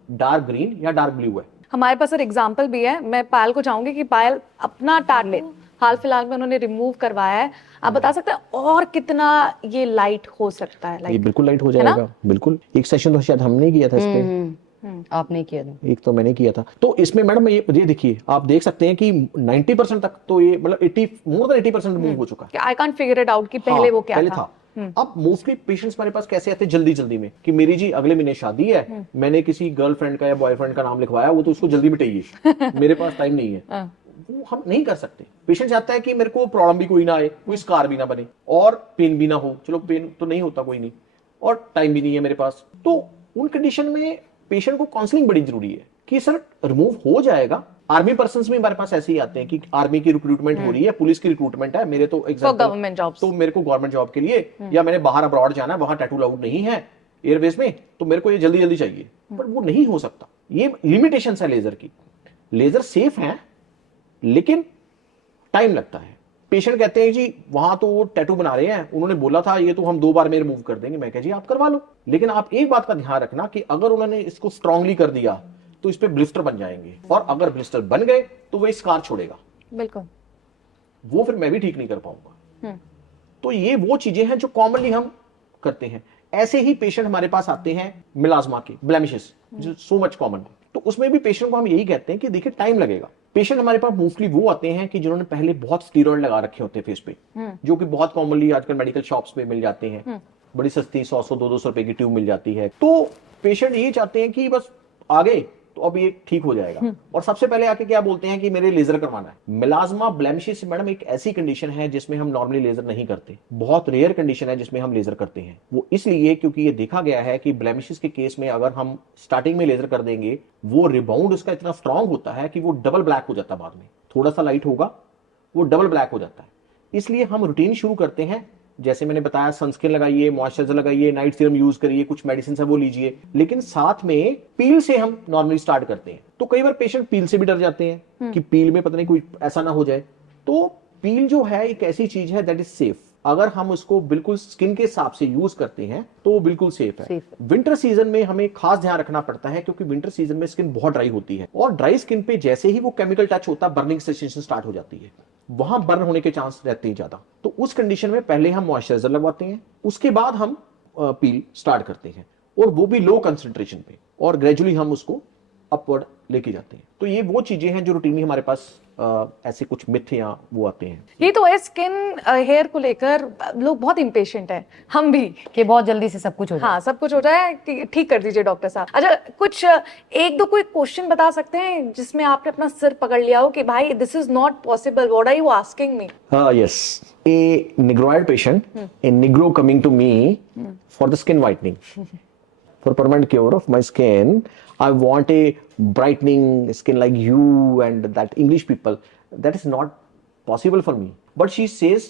डार्क ग्रीन या डार्क ब्लू है। हमारे पास सर एग्जाम्पल भी है। मैं पायल को चाहूंगी कि पायल अपना टैटू हाल फिलहाल में उन्होंने रिमूव करवाया है, आप बता सकते हैं और कितना ये लाइट हो सकता है? ये बिल्कुल लाइट हो जाएगा, बिल्कुल। एक सेशन तो शायद हमने किया था इस पे, आपने किया था, एक तो मैंने किया था। तो इसमें मैडम ये देखिए, आप देख सकते हैं कि 90% तक तो ये मतलब मोर देन 80% रिमूव हो चुका है। I can't figure it out कि पहले वो क्या था। अब मोस्टली पेशेंट्स हमारे पास कैसे आते हैं जल्दी में कि मेरी जी अगले महीने शादी है, मैंने किसी गर्लफ्रेंड का या बॉयफ्रेंड का नाम लिखवाया, वो तो उसको जल्दी मिटाइए, मेरे पास टाइम नहीं है। वो हम नहीं कर सकते। पेशेंट चाहता है कि मेरे को प्रॉब्लम भी कोई ना आए, कोई स्कार भी ना बने और पेन भी ना हो। चलो पेन तो नहीं होता कोई नहीं, और टाइम भी नहीं है मेरे पास। तो उन कंडीशन में पेशेंट को काउंसलिंग बड़ी जरूरी है कि सर रिमूव हो जाएगा। आर्मी पर्सन्स में हमारे पास ऐसे ही आते हैं कि आर्मी की रिक्रूटमेंट हो रही है, पुलिस की रिक्रूटमेंट है, मेरे तो गवर्नमेंट जॉब, तो मेरे को गवर्नमेंट जॉब के लिए या मैंने बाहर अब्रॉड जाना है, वहां टैटू अलाउड नहीं है एयरवेज में, तो मेरे को ये जल्दी चाहिए। बट वो नहीं हो सकता, ये लिमिटेशन है लेजर की। लेजर सेफ है लेकिन टाइम लगता है। पेशेंट कहते हैं जी वहां तो वो टैटू बना रहे हैं, उन्होंने बोला था ये तो हम 2 बार में रिमूव कर देंगे। मैं कह जी आप करवा लो, लेकिन आप एक बात का ध्यान रखना कि अगर उन्होंने इसको स्ट्रांगली कर दिया तो इस पे ब्लिस्टर बन जाएंगे, और अगर ब्लिस्टर बन गए तो वो स्कार छोड़ेगा, बिल्कुल, वो फिर मैं भी ठीक नहीं कर पाऊंगा। तो ये वो चीजें हैं जो कॉमनली हम करते हैं। ऐसे ही पेशेंट हमारे पास आते हैं मिलाजमा के, ब्लेमिशेस, जो सो मच कॉमन है। तो उसमें भी पेशेंट को हम यही कहते हैं कि देखिए टाइम लगेगा, पेशेंट हमारे पास मोस्टली वो आते हैं कि जिन्होंने पहले बहुत स्टीरॉइड लगा रखे होते हैं फेस पे, जो कि बहुत कॉमनली आजकल मेडिकल शॉप्स पे मिल जाते हैं, बड़ी सस्ती 100 200 रुपए की ट्यूब मिल जाती है। तो पेशेंट ये चाहते हैं कि बस आ गए तो अब ये ठीक हो जाएगा, और सबसे पहले आके क्या बोलते हैं कि मेरे लेजर करवाना है। मेलाज्मा ब्लेमिशिस मैडम एक ऐसी कंडीशन है जिसमें हम नॉर्मली लेजर नहीं करते, बहुत रेयर कंडीशन है जिसमें हम लेजर करते हैं। वो इसलिए क्योंकि ये देखा गया है कि ब्लेमिशिस के केस में अगर हम स्टार्टिंग में लेजर कर देंगे, वो रिबाउंड उसका इतना स्ट्रांग होता है कि वो डबल ब्लैक हो जाता है बाद में, थोड़ा सा लाइट होगा वो डबल ब्लैक हो जाता है। इसलिए हम रूटीन शुरू करते हैं, जैसे मैंने बताया सनस्क्रीन लगाइए, मॉइस्चराइजर लगाइए, नाइट सीरम यूज करिए, कुछ मेडिसिन है वो लीजिए, लेकिन साथ में पील से हम नॉर्मली स्टार्ट करते हैं। तो कई बार पेशेंट पील से भी डर जाते हैं कि पील में पता नहीं कोई ऐसा ना हो जाए। तो पील जो है एक ऐसी चीज है दैट इज सेफ, अगर हम उसको बिल्कुल स्किन के हिसाब से यूज करते हैं तो वो बिल्कुल सेफ है। विंटर सीजन में हमें खास ध्यान रखना पड़ता है, क्योंकि विंटर सीजन में स्किन बहुत ड्राई होती है, और ड्राई स्किन पे जैसे ही वो केमिकल टच होता है बर्निंग सेंसेशन स्टार्ट हो जाती है, वहां बर्न होने के चांस रहते हैं ज्यादा। तो उस कंडीशन में पहले हम मॉइस्चराइजर लगवाते हैं, उसके बाद हम पील स्टार्ट करते हैं, और वो भी लो कंसंट्रेशन पे, और ग्रेजुअली हम उसको अपवर्ड लेके जाते हैं। तो ये वो चीजें हैं जो रूटीनली हमारे पास ऐसे कुछ मिथ या वो आते हैं। ये तो है, स्किन हेयर को लेकर लोग बहुत इम्पेशेंट हैं, हम भी, कि बहुत जल्दी से सब कुछ हो जाए। हाँ सब कुछ हो जाए, ठीक कर दीजिए डॉक्टर साहब। अच्छा, कुछ एक दो कोई क्वेश्चन बता सकते हैं जिसमें आपने अपना सिर पकड़ लिया हो कि भाई this is not possible, what are you asking me? Yes, a negroid patient, a negro coming to me for the skin whitening, for permanent cure of my skin. I want a brightening skin like you and that English people. That is not possible for me. But she says,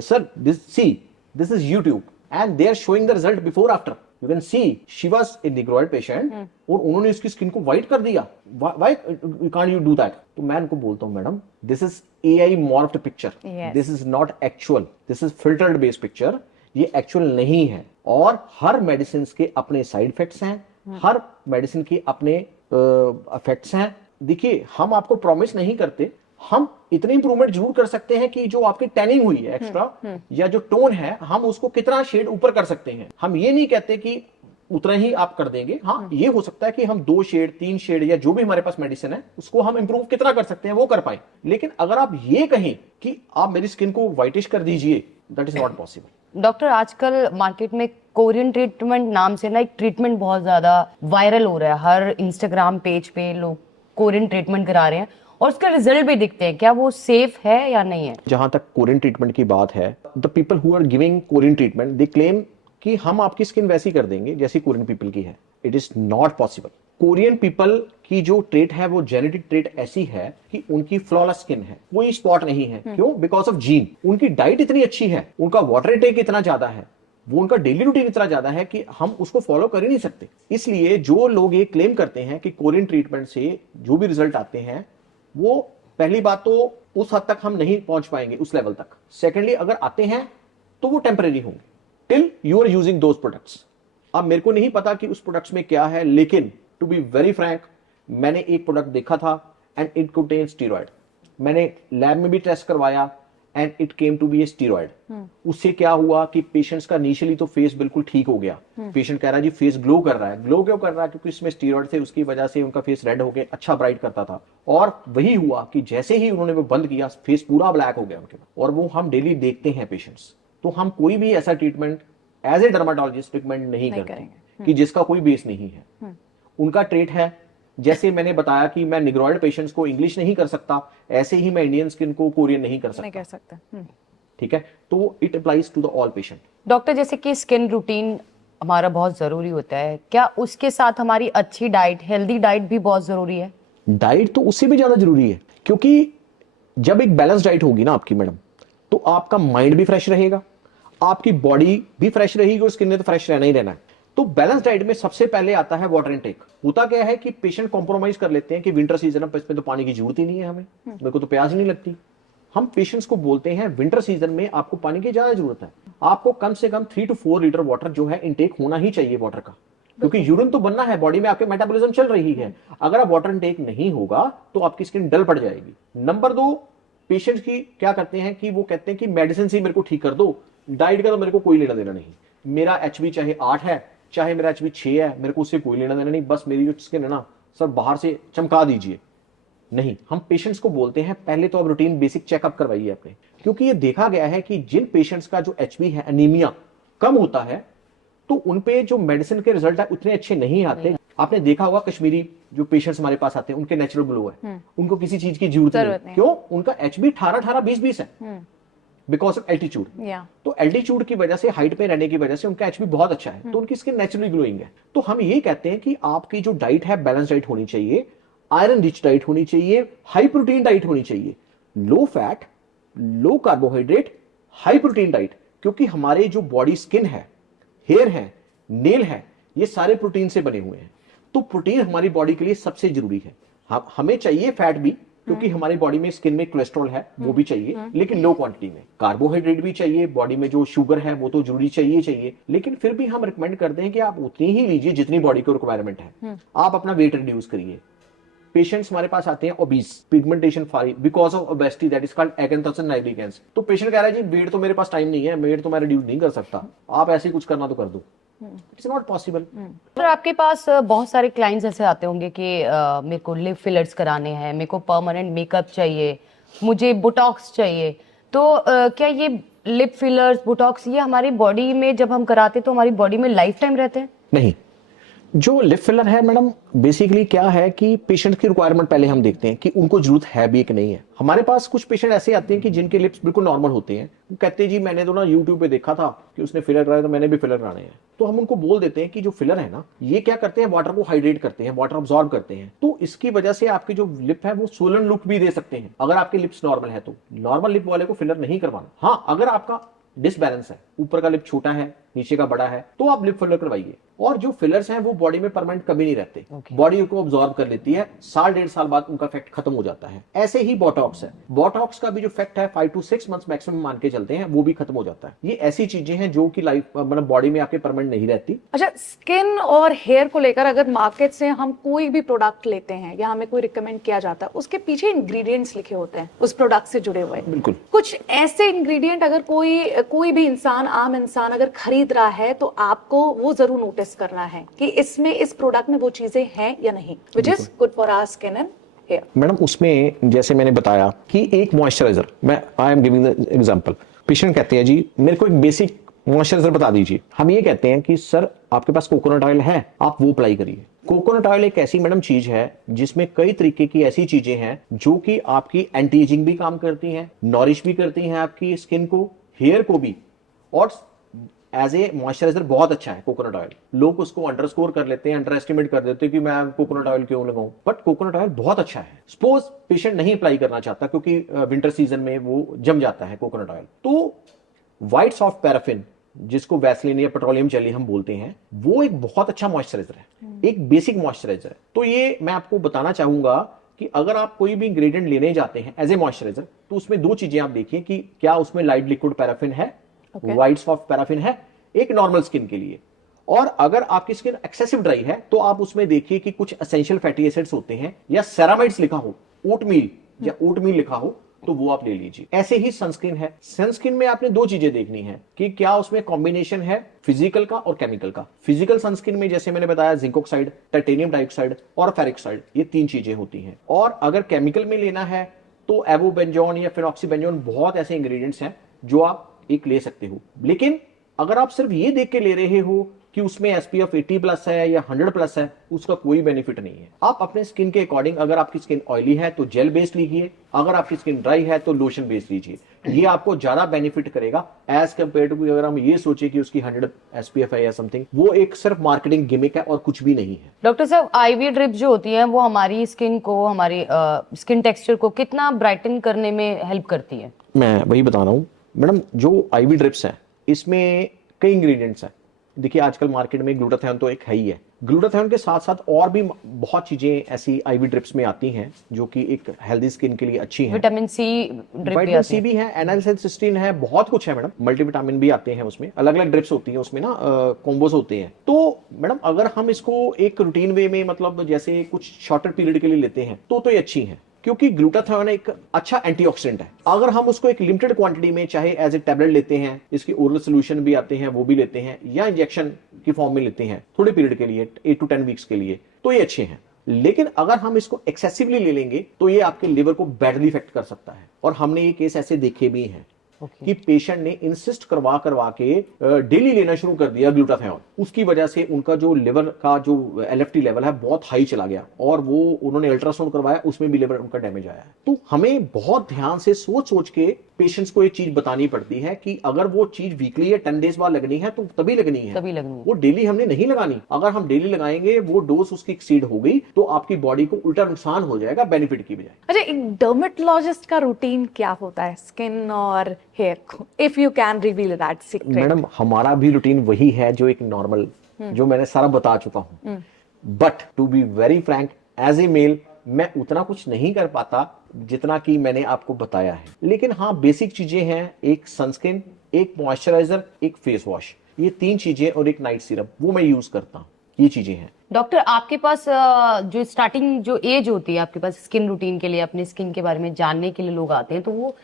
sir, this is YouTube, and they are showing the result before after. You can see she was a negroid patient, और उन्होंने उसकी skin को white कर दिया. Why can't you do that? तो मैं उनको बोलता हूँ, madam, this is AI morphed picture. Yes. This is not actual. This is filtered based picture. ये एक्चुअल नहीं है, और हर मेडिसिन के अपने साइड इफेक्ट्स हैं, हर मेडिसिन के अपने इफेक्ट्स हैं। देखिए, हम आपको प्रॉमिस नहीं करते, हम इतनी इंप्रूवमेंट जरूर कर सकते हैं कि जो आपकी टैनिंग हुई है एक्स्ट्रा, या जो टोन है, हम उसको कितना शेड ऊपर कर सकते हैं। हम ये नहीं कहते कि उतना ही आप कर देंगे। हाँ, ये हो सकता है कि हम 2 शेड 3 शेड या जो भी हमारे पास मेडिसिन है उसको हम इंप्रूव कितना कर सकते हैं वो कर पाए। लेकिन अगर आप ये कहें कि आप मेरी स्किन को व्हाइटिश कर दीजिए, that is not possible. Doctor, आजकल मार्केट में कोरियन ट्रीटमेंट नाम से ना एक ट्रीटमेंट बहुत ज्यादा वायरल हो रहा है, हर इंस्टाग्राम पेज पे लोग कोरियन ट्रीटमेंट करा रहे हैं और उसके रिजल्ट भी दिखते हैं। क्या वो सेफ है या नहीं है? जहां तक कोरियन ट्रीटमेंट की बात है, the people who are giving Korean treatment they claim कि हम आपकी स्किन वैसी कर देंगे जैसी कोरियन पीपल की है। It is not possible. Korean people की जो ट्रेट है वो जेनेटिक ट्रेट ऐसी है कि उनकी फ्लॉलेस स्किन है, कोई स्पॉट नहीं है। क्यों? Because of gene. उनकी डाइट इतनी अच्छी है, उनका वाटर इंटेक इतना ज्यादा है, वो उनका डेली रूटीन इतना ज्यादा है कि हम उसको फॉलो कर ही नहीं सकते। इसलिए जो लोग ये क्लेम करते हैं कि कोरियन ट्रीटमेंट से जो भी रिजल्ट आते हैं, वो पहली बात तो उस हद तक हम नहीं पहुंच पाएंगे, उस लेवल तक। सेकेंडली, अगर आते हैं तो वो टेम्परेरी होंगे till you are using those products. अब मेरे को नहीं पता कि उस प्रोडक्ट्स में क्या है, लेकिन टू बी वेरी फ्रैंक, मैंने एक प्रोडक्ट देखा था एंड इट कंटेन स्टीरॉयड। मैंने लैब में भी टेस्ट करवाया and it came to be a steroid. उससे क्या हुआ कि पेशेंट्स का इनिशियली तो फेस बिल्कुल ठीक हो गया। पेशेंट कह रहा है जी फेस ग्लो कर रहा है। ग्लो क्यों कर रहा है? क्योंकि इसमें स्टीरॉयड थे, उसकी वजह से उनका फेस रेड होके अच्छा ब्राइट करता था। और वही हुआ कि जैसे ही उन्होंने वो बंद किया, फेस पूरा ब्लैक हो गया उनके। और वो हम डेली देखते हैं पेशेंट्स। तो हम कोई भी ऐसा treatment as a dermatologist recommend नहीं करते कि जिसका कोई बेस नहीं है। उनका ट्रेट है, जैसे मैंने बताया कि मैं निग्रॉइड पेशेंट्स को इंग्लिश नहीं कर सकता, ऐसे ही मैं इंडियन स्किन को कोरियन नहीं कर सकता। ठीक है, तो it applies to the all patient. Doctor, जैसे कि स्किन रूटीन हमारा बहुत जरूरी होता है, क्या उसके साथ हमारी अच्छी डाइट, हेल्दी डाइट भी बहुत जरूरी है? डाइट तो उससे भी ज्यादा जरूरी है, क्योंकि जब एक बैलेंस डाइट होगी ना आपकी मैडम, तो आपका माइंड भी फ्रेश रहेगा, आपकी बॉडी भी फ्रेश रहेगी, और स्किन ने तो फ्रेश रहना ही रहना है। तो बैलेंस डाइट में सबसे पहले आता है वाटर इनटेक। होता क्या है कि पेशेंट कॉम्प्रोमाइज कर लेते हैं कि विंटर सीजन है, इसमें तो पानी की जरूरत ही नहीं है, हमें मेरे को तो प्यास ही नहीं लगती। हम पेशेंट्स को बोलते हैं विंटर सीजन में आपको पानी की ज्यादा जरूरत है, आपको कम से कम 3 to 4 लीटर वाटर जो है इनटेक होना ही चाहिए वाटर का, क्योंकि यूरिन तो बनना है, बॉडी में आपके मेटाबॉलिज्म चल रही है। अगर आप वाटर इनटेक नहीं होगा तो आपकी स्किन डल पड़ जाएगी। नंबर 2, पेशेंट्स की क्या करते हैं कि वो कहते हैं कि मेडिसिन से मेरे को ठीक कर दो, डाइट का तो मेरे को कोई लेना देना नहीं। मेरा HB चाहे 8 है, चाहे मेरा HB 6 है, मेरे को उससे कोई लेना देना नहीं, बस मेरी जो स्किन है ना सर बाहर से चमका दीजिए। नहीं, हम पेशेंट्स को बोलते हैं पहले तो आप रूटीन बेसिक चेकअप करवाइए अपने, क्योंकि ये देखा गया है कि जिन पेशेंट्स का जो एचबी है, एनीमिया कम होता है, तो उनपे जो मेडिसिन के रिजल्ट है उतने अच्छे नहीं आते। आपने देखा होगा कश्मीरी जो पेशेंट्स हमारे पास आते हैं उनके नेचुरल ग्लो है, उनको किसी चीज की जरूरत नहीं। क्यों? उनका एचबी 18-18, 20-20 है, बिकॉज ऑफ एल्टीट्यूड। तो एल्टीट्यूड की वजह से, हाइट में रहने की वजह से उनका एचबी बहुत अच्छा है, तो उनकी स्किन नेचुरली ग्लोइंग है। तो हम ये कहते हैं कि आपकी जो डाइट है बैलेंस डाइट होनी चाहिए, आयरन रिच डाइट होनी चाहिए, हाई प्रोटीन डाइट होनी चाहिए, लो फैट, लो कार्बोहाइड्रेट, हाई प्रोटीन डाइट। क्योंकि हमारे जो बॉडी स्किन है, हेयर है, नेल है, ये सारे प्रोटीन से बने हुए हैं। तो प्रोटीन हमारी बॉडी के लिए सबसे जरूरी है। हमें चाहिए फैट भी, क्योंकि हमारी बॉडी में, स्किन में कोलेस्ट्रॉल है, वो भी चाहिए, लेकिन लो क्वांटिटी में। कार्बोहाइड्रेट भी चाहिए, बॉडी में जो शुगर है वो तो जरूरी चाहिए, लेकिन फिर भी हम रिकमेंड करते हैं कि आप उतनी ही लीजिए जितनी बॉडी को रिक्वायरमेंट है। आप अपना वेट रिड्यूस करिए। पेशेंट्स हमारे पास आते हैं ओबीस, पिगमेंटेशन फारी, because of obesity, that is called acanthosis nigricans. तो पेशेंट कह रहा है जी वेट तो मेरे पास टाइम नहीं है, वेट तो मैं रिड्यूस नहीं कर सकता, आप ऐसे कुछ करना तो कर दो। It's not possible. सर आपके पास बहुत सारे क्लाइंट्स ऐसे आते होंगे कि मेरे को लिप फिलर्स कराने हैं, मेरे को परमानेंट मेकअप चाहिए, मुझे बोटॉक्स चाहिए। तो क्या ये लिप फिलर्स, बोटॉक्स, ये हमारी बॉडी में जब हम कराते तो हमारी बॉडी में लाइफ टाइम रहते हैं? नहीं, जो लिप फिलर है मैडम, बेसिकली क्या है कि पेशेंट की रिक्वायरमेंट पहले हम देखते हैं कि उनको जरूरत है भी कि नहीं है। हमारे पास कुछ पेशेंट ऐसे आते हैं कि जिनके लिप्स बिल्कुल नॉर्मल होते हैं, वो कहते हैं जी मैंने तो ना यूट्यूब पे देखा था कि उसने फिलर कराया तो मैंने भी फिलर कराने हैं। तो हम उनको बोल देते हैं कि जो फिलर है ना, ये क्या करते हैं, वाटर को हाइड्रेट करते हैं, वाटर अब्सॉर्ब करते हैं, तो इसकी वजह से आपकी जो लिप है वो सोलन लुक भी दे सकते हैं। अगर आपके लिप्स नॉर्मल है तो नॉर्मल लिप वाले को फिलर नहीं करवाना। हाँ, अगर आपका डिसबैलेंस है, ऊपर का लिप छोटा है, नीचे का बड़ा है, तो आप लिप फिलर करवाइए। और जो फिलर्स हैं वो बॉडी में परमानेंट कभी नहीं रहते, बॉडी को ऑब्जॉर्ब कर लेती है, 1.5 साल बाद उनका इफेक्ट खत्म हो जाता है। ऐसे ही बोटॉक्स है, बोटॉक्स का भी जो इफेक्ट है 5 to 6 मंथ्स मैक्सिमम मान के चलते हैं, वो भी खत्म हो जाता है। ये ऐसी चीजें हैं जो कि लाइफ मतलब बॉडी में आपके परमानेंट नहीं रहती। अच्छा, स्किन और हेयर को लेकर अगर मार्केट से हम कोई भी प्रोडक्ट लेते हैं या हमें कोई रिकमेंड किया जाता है, उसके पीछे इंग्रेडिएंट्स लिखे होते हैं उस प्रोडक्ट से जुड़े हुए। बिल्कुल। कुछ ऐसे इंग्रेडिएंट अगर कोई भी इंसान, आम इंसान अगर खरीद रहा है तो आपको वो जरूर नोटिस करना है कि इसमें, इस प्रोडक्ट में वो चीजें हैं या नहीं, which is good for our skin and hair. Madam उसमें जैसे मैंने बताया कि एक मॉइस्चराइजर, मैं I am giving the example. Patient कहते हैं जी मेरे को एक बेसिक मॉइस्चराइजर बता दीजिए। हम ये कहते हैं कि सर आपके पास कोकोनट ऑयल है, आप वो अप्लाई करिए। कोकोनट ऑयल एक ऐसी मैडम चीज है जिसमें कई तरीके की ऐसी चीजें हैं जो कि आपकी एंटी एजिंग भी काम करती हैं, नॉरिश भी करती हैं आपकी स्किन को, हेयर को भी, और एज ए मॉइस्चराइजर बहुत अच्छा है कोकोनट ऑयल। लोग उसको अंडरस्कोर कर लेते हैं, अंडर एस्टिमेट कर देते हैं कि मैं कोकोनट ऑयल क्यों लगाऊं, बट कोकोनट ऑयल बहुत अच्छा है। सपोज पेशेंट नहीं अप्लाई करना चाहता क्योंकि विंटर सीजन में वो जम जाता है कोकोनट ऑयल, तो व्हाइट सॉफ्ट पैराफिन, जिसको वैसलीन या पेट्रोलियम जेली हम बोलते हैं, वो एक बहुत अच्छा मॉइस्चराइजर है, एक बेसिक मॉइस्चराइजर है। तो ये मैं आपको बताना चाहूंगा कि अगर आप कोई भी इंग्रेडिएंट लेने जाते हैं एज ए मॉइस्चराइजर, तो उसमें दो चीजें आप देखिए कि क्या उसमें लाइट लिक्विड पैराफिन है, व्हाइट सॉफ्ट पैराफिन है, एक नॉर्मल स्किन के लिए। और अगर आपकी स्किन एक्सेसिव ड्राई है तो आप उसमें देखिए कि कुछ एसेंशियल फैटी एसिड्स होते हैं, या सेरामाइड्स लिखा हो, ओटमील या ओटमील लिखा हो, तो वो आप ले लीजिए। ऐसे ही सनस्क्रीन है, सनस्क्रीन में आपने दो चीजें देखनी है कि क्या उसमें कॉम्बिनेशन है फिजिकल का और केमिकल का। फिजिकल सनस्क्रीन में जैसे मैंने बताया जिंक ऑक्साइड, टाइटेनियम डाइऑक्साइड और फेरिक ऑक्साइड, ये 3 चीजें होती हैं। और अगर केमिकल में लेना है तो एवोबेंजोन या फिनॉक्सीबेंजोन, बहुत ऐसे इंग्रेडिएंट्स हैं जो आप एक ले सकते हो। लेकिन अगर आप सिर्फ ये देख के ले रहे हो कि उसमें SPF 80+ है या 100+ है, उसका कोई बेनिफिट नहीं है। आप अपने स्किन के अकॉर्डिंग, अगर आपकी स्किन ऑयली है तो जेल बेस्ड लीजिए, अगर आपकी स्किन ड्राई है तो लोशन बेस्ड लीजिए। ये आपको ज्यादा बेनिफिट करेगा एज कंपेयर टू अगर हम ये सोचे कि उसकी 100 SPF है या समथिंग। वो एक सिर्फ मार्केटिंग गिमिक है और कुछ भी नहीं है। डॉक्टर साहब, IV ड्रिप जो होती है वो हमारी स्किन को, हमारी स्किन टेक्सचर को कितना ब्राइटन करने में हेल्प करती है? मैं वही बता रहा हूँ मैडम, जो IV ड्रिप्स है इसमें कई इंग्रेडिएंट्स हैं। देखिए आजकल मार्केट में ग्लूटाथियोन तो एक है ही है, ग्लूटाथियोन के साथ साथ और भी बहुत चीजें ऐसी IV ड्रिप्स में आती हैं जो कि एक हेल्दी स्किन के लिए अच्छी हैं। Vitamin C drip vitamin C भी है, एनालिसिस्टिन है, बहुत कुछ है मैडम, मल्टीविटामिन भी आते हैं उसमें, अलग अलग ड्रिप्स होती हैं उसमें ना, कॉम्बोज होते हैं। तो मैडम अगर हम इसको एक रूटीन वे में, मतलब जैसे कुछ शॉर्टर पीरियड के लिए लेते हैं तो ये अच्छी है, क्योंकि ग्लूटाथियोन एक अच्छा एंटीऑक्सीडेंट है। अगर हम उसको एक लिमिटेड क्वांटिटी में, चाहे एज ए टैबलेट लेते हैं, इसके ओरल सोल्यूशन भी आते हैं वो भी लेते हैं, या इंजेक्शन की फॉर्म में लेते हैं थोड़े पीरियड के लिए 8 to 10 वीक्स के लिए, तो ये अच्छे हैं। लेकिन अगर हम इसको एक्सेसिवली ले लेंगे तो ये आपके लिवर को बैडली इफेक्ट कर सकता है। और हमने ये केस ऐसे देखे भी हैं कि पेशेंट ने इंसिस्ट करवा के डेली लेना शुरू कर दिया ग्लूटाथियोन, उसकी वजह से उनका जो लिवर का जो एलएफटी लेवल है बहुत हाई चला गया, और वो उन्होंने अल्ट्रासाउंड करवाया, उसमें भी लिवर उनका डैमेज आया है। तो हमें बहुत ध्यान से सोच सोच के पेशेंट्स को एक चीज बतानी पड़ती है कि अगर वो चीज वीकली या 10 डेज बाद लगनी है तो तभी लगनी है, वो डेली हमने नहीं लगानी। अगर हम डेली लगाएंगे, वो डोज उसकी एक्सीड हो गई तो आपकी बॉडी को उल्टा नुकसान हो जाएगा बेनिफिट की बजाय। अच्छा, एक डर्मेटोलॉजिस्ट का रूटीन क्या होता है स्किन और हेयर को, if you can reveal that secret? Madam, हमारा भी रूटीन वही है जो एक नॉर्मल, जो मैंने सारा बता चुका हूं। But to be very frank, as a male मैं उतना कुछ नहीं कर पाता जितना कि मैंने आपको बताया है। लेकिन हाँ, बेसिक चीजें हैं, एक सनस्क्रीन, एक मॉइस्चराइजर, एक फेस वॉश, ये 3 चीजें, और एक नाइट सीरम, वो मैं यूज करता हूँ। ये चीजें हैं। डॉक्टर, आपके पास जो स्टार्टिंग जो एज होती है आपके पास स्किन रूटीन के लिए, अपने स्किन के बारे में जानने के लिए लोग आते हैं, तो वो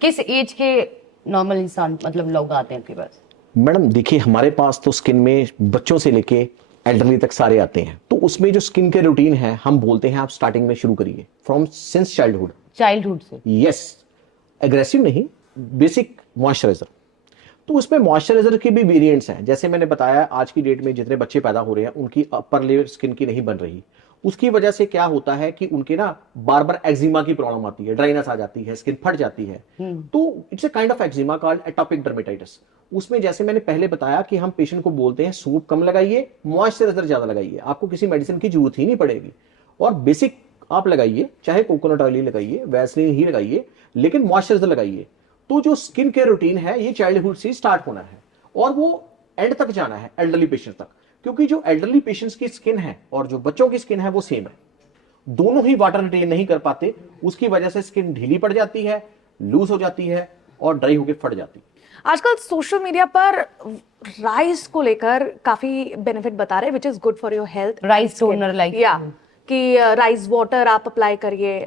किस एज के नॉर्मल इंसान मतलब लोग आते हैं आपके पास? मैडम देखिए, हमारे पास तो स्किन में बच्चों से लेके एल्डरली तक सारे आते हैं। तो उसमें जो स्किन के रूटीन है, हम बोलते हैं आप स्टार्टिंग में शुरू करिए, फ्रॉम सिंस चाइल्डहुड से। यस, एग्रेसिव नहीं, बेसिक मॉइस्चराइजर। तो उसमें मॉइस्चराइजर के भी वेरिएंट्स हैं। जैसे मैंने बताया, आज की डेट में जितने बच्चे पैदा हो रहे हैं उनकी अपर लेयर स्किन की नहीं बन रही। उसकी वजह से क्या होता है कि उनके ना बार बार एक्जिमा की प्रॉब्लम आती है, ड्राइनेस आ जाती है, स्किन फट जाती है। तो it's a kind of eczema called atopic dermatitis. उसमें जैसे मैंने पहले बताया कि हम पेशेंट को बोलते हैं सूप कम लगाइए, मॉइस्चराइजर ज्यादा लगाइए, आपको किसी मेडिसिन की जरूरत ही नहीं पड़ेगी, और बेसिक आप लगाइए, चाहे कोकोनट ऑयल ही लगाइए, वैसलीन ही लगाइए, लेकिन मॉइस्चराइजर लगाइए। तो जो स्किन केयर रूटीन है ये चाइल्डहुड से स्टार्ट होना है और वो एंड तक जाना है, एल्डरली पेशेंट तक, क्योंकि जो एल्डरली पेशेंट्स की स्किन है और जो बच्चों की स्किन है वो सेम है, दोनों ही वाटर रिटेन नहीं कर पाते। उसकी वजह से स्किन ढीली पड़ जाती है, लूज हो जाती है और ड्राई होकर फट जाती है। आजकल सोशल मीडिया पर राइस को लेकर काफी बेनिफिट बता रहे हैं, विच is good for your health. Rice toner like, या कि राइस वाटर आप अप्लाई करिए,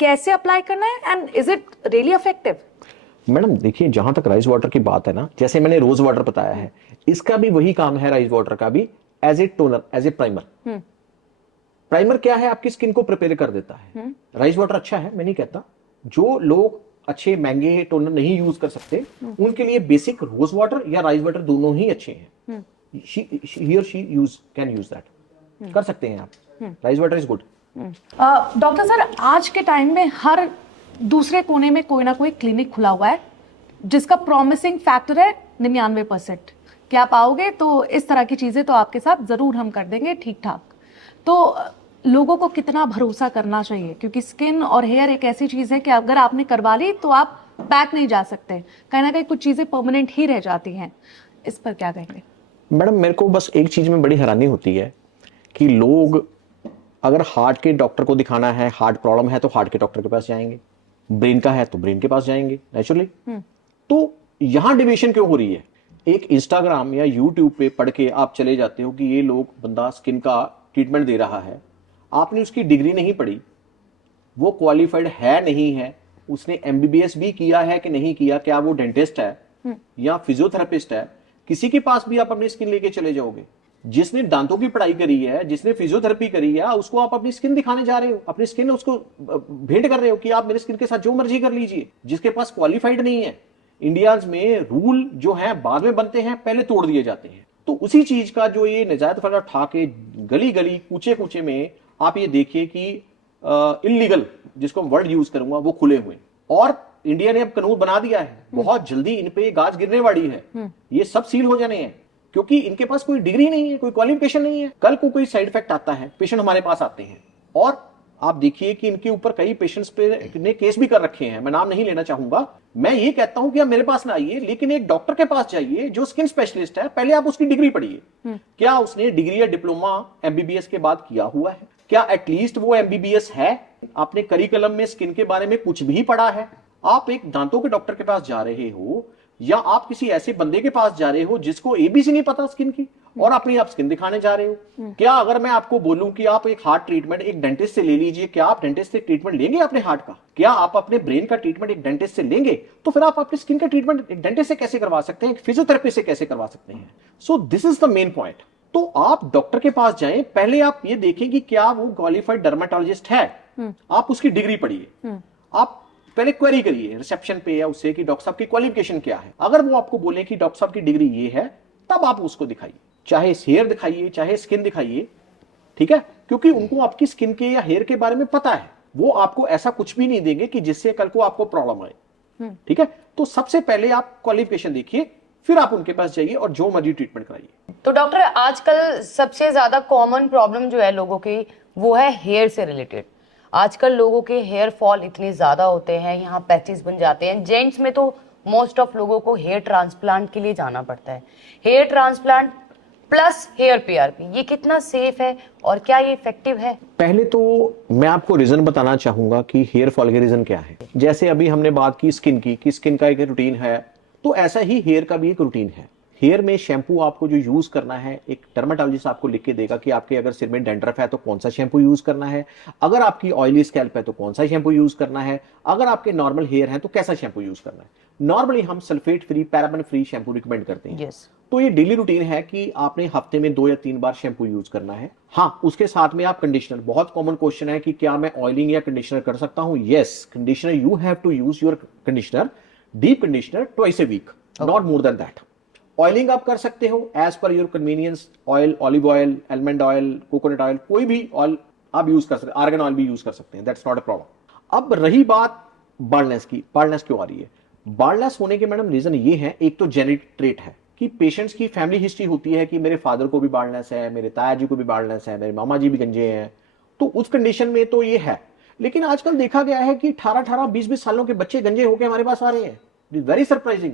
कैसे अप्लाई करना है and is it really effective? Madam देखिए, जहां तक राइस वाटर की बात है ना, जैसे मैंने रोज वाटर बताया है, इसका भी वही काम है राइस वाटर का भी, as a toner, as a primer. Primer क्या है, आपकी स्किन को प्रिपेयर कर देता है। राइस वाटर अच्छा है, मैं नहीं कहता। जो लोग अच्छे महंगे टोनर नहीं यूज कर सकते, उनके लिए बेसिक रोज वाटर या राइस वाटर दोनों ही अच्छे हैं। ही और शी कैन यूज दैट, कर सकते हैं आप। Rice water is good. Doctor sir, आज के टाइम में हर दूसरे कोने में कोई ना कोई क्लिनिक खुला हुआ है जिसका प्रॉमिसिंग फैक्टर है 99%। क्या आप आओगे तो इस तरह की चीजें तो आपके साथ जरूर हम कर देंगे ठीक ठाक। तो लोगों को कितना भरोसा करना चाहिए, क्योंकि स्किन और हेयर एक ऐसी चीज है कि अगर आपने करवा ली तो आप बैक नहीं जा सकते, कहीं ना कहीं कुछ चीजें परमानेंट ही रह जाती हैं। इस पर क्या कहेंगे? मैडम मेरे को बस एक चीज में बड़ी हैरानी होती है कि लोग अगर हार्ट के डॉक्टर को दिखाना है, हार्ट प्रॉब्लम है तो हार्ट के डॉक्टर के पास जाएंगे, ब्रेन का है तो ब्रेन के पास जाएंगे नेचुरली। तो यहां डिविएशन क्यों हो रही है? एक इंस्टाग्राम या यूट्यूब पे पढ़ के आप चले जाते हो कि ये लोग बंदा स्किन का ट्रीटमेंट दे रहा है, आपने उसकी डिग्री नहीं पढ़ी, वो क्वालिफाइड है नहीं है, उसने एमबीबीएस भी किया है कि नहीं किया, क्या वो डेंटिस्ट है या फिजियोथेरेपिस्ट है, किसी के पास भी आप अपनी स्किन लेके चले जाओगे। जिसने दांतों की पढ़ाई करी है, जिसने फिजियोथेरेपी करी है, उसको आप अपनी स्किन दिखाने जा रहे हो, अपनी स्किन उसको भेंट कर रहे हो कि आप मेरे स्किन के साथ जो मर्जी कर लीजिए। जिसके पास क्वालिफाइड नहीं है, इंडिया में रूल जो है बाद में बनते हैं, पहले तोड़ दिए जाते हैं। तो उसी चीज का जो ये नजायज फायदा उठा के गली गली कूचे कूचे में आप ये देखिए कि इलीगल, जिसको वर्ड यूज करूंगा, वो खुले हुए। और इंडिया ने अब कानून बना दिया है, बहुत जल्दी इन पे गाज गिरने वाली है, ये सब सील हो जाने हैं, क्योंकि इनके पास कोई डिग्री नहीं है, कोई क्वालिफिकेशन नहीं है। कल को कोई साइड इफेक्ट आता है, पेशेंट हमारे पास आते हैं, और आप देखिए कि इनके ऊपर कई पेशेंट्स पे ने केस भी कर रखे हैं, मैं नाम नहीं लेना चाहूंगा। मैं ये कहता हूं कि आप मेरे पास ना आइए, लेकिन एक डॉक्टर के पास जाइए जो स्किन स्पेशलिस्ट है, पहले आप उसकी डिग्री पढ़िए। क्या उसने डिग्री या डिप्लोमा एमबीबीएस के बाद किया हुआ है? क्या एटलीस्ट वो एमबीबीएस है? आपने करिकुलम में स्किन के बारे में कुछ भी पढ़ा है? आप एक दांतों के डॉक्टर के पास जा रहे हो, या आप किसी ऐसे बंदे के पास जा रहे हो जिसको एबीसी नहीं पता स्किन की, और अपनी आप स्किन दिखाने जा रहे हो? क्या अगर मैं आपको बोलूं कि आप एक हार्ट ट्रीटमेंट एक डेंटिस्ट से ले लीजिए, क्या आप डेंटिस्ट से ट्रीटमेंट लेंगे अपने हार्ट का? क्या आप अपने ब्रेन का ट्रीटमेंट एक डेंटिस्ट से लेंगे? तो फिर आप अपनी स्किन का ट्रीटमेंट एक डेंटिस्ट से कैसे करवा सकते हैं, फिजियोथेरेपी से कैसे करवा सकते हैं? So this is the main point तो आप डॉक्टर के पास जाएं, पहले आप ये देखें कि क्या वो क्वालिफाइड डर्मेटोलॉजिस्ट है, आप उसकी डिग्री पढ़िए, आप पहले क्वेरी करिए रिसेप्शन पे या उससे कि डॉक्टर साहब की क्वालिफिकेशन क्या है। अगर वो आपको बोले कि डॉक्टर साहब की डिग्री ये है, तब आप उसको दिखाइए, चाहे हेयर दिखाइए चाहे स्किन दिखाइए, ठीक है, क्योंकि उनको आपकी स्किन के या हेयर के बारे में पता है। वो आपको ऐसा कुछ भी नहीं देंगे कि जिससे कल को आपको प्रॉब्लम आए, ठीक है। तो सबसे पहले आप क्वालिफिकेशन देखिए, फिर आप उनके पास जाइए और जो मर्जी ट्रीटमेंट कराइए। तो डॉक्टर, आजकल सबसे ज्यादा कॉमन प्रॉब्लम जो है लोगों की, वो है हेयर से रिलेटेड। आजकल लोगों के हेयर फॉल इतने ज्यादा होते हैं, यहाँ पैचेस बन जाते हैं। जेंट्स में तो मोस्ट ऑफ लोगों को हेयर ट्रांसप्लांट के लिए जाना पड़ता है। Hair transplant plus hair PRP, ये कितना सेफ है और क्या ये इफेक्टिव है? पहले तो मैं आपको रीजन बताना चाहूंगा कि हेयर फॉल के रीजन क्या है। जैसे अभी हमने बात की स्किन की, कि स्किन का एक रूटीन है, तो ऐसा ही हेयर का भी एक रूटीन है। हेयर में शैम्पू आपको जो यूज करना है, एक डर्मेटोलॉजिस्ट आपको लिख के देगा कि आपके अगर सिर में डैंड्रफ है तो कौन सा शैम्पू यूज करना है, अगर आपकी ऑयली स्कैल्प है तो कौन सा शैम्पू यूज करना है, अगर आपके नॉर्मल हेयर है तो कैसा शैम्पू यूज करना है। नॉर्मली हम sulphate free, paraben free shampoo recommend करते हैं। yes. तो ये डेली रूटीन है कि आपने हफ्ते में 2 या 3 बार शैम्पू यूज करना है। हाँ, उसके साथ में आप कंडीशनर, बहुत कॉमन क्वेश्चन है कि क्या मैं ऑयलिंग या कंडीशनर कर सकता हूं। Yes, conditioner you have to use your conditioner, deep conditioner twice a week, not more than that. Oiling आप कर सकते हो as per your convenience, oil, olive oil, almond oil, coconut oil, कोई भी ऑयल आप यूज कर सकते हैं, आर्गन ऑयल भी यूज कर सकते हैं, दैट्स नॉट अ प्रॉब्लम। अब रही बात बाल्डनेस की, बाल्डनेस क्यों आ रही है? बाल्डनेस होने के मैडम रीजन ये है, एक तो जेनेटिक ट्रेट है कि पेशेंट्स की फैमिली हिस्ट्री होती है कि मेरे फादर को भी बाल्डनेस है, मेरे ताया जी को भी बाल्डनेस है, मेरे मामा जी भी गंजे हैं, तो उस कंडीशन में तो ये है। लेकिन आजकल देखा गया है कि 18-18, 20-20 सालों के बच्चे गंजे होकर हमारे पास आ रहे हैं, इट इज वेरी सरप्राइजिंग।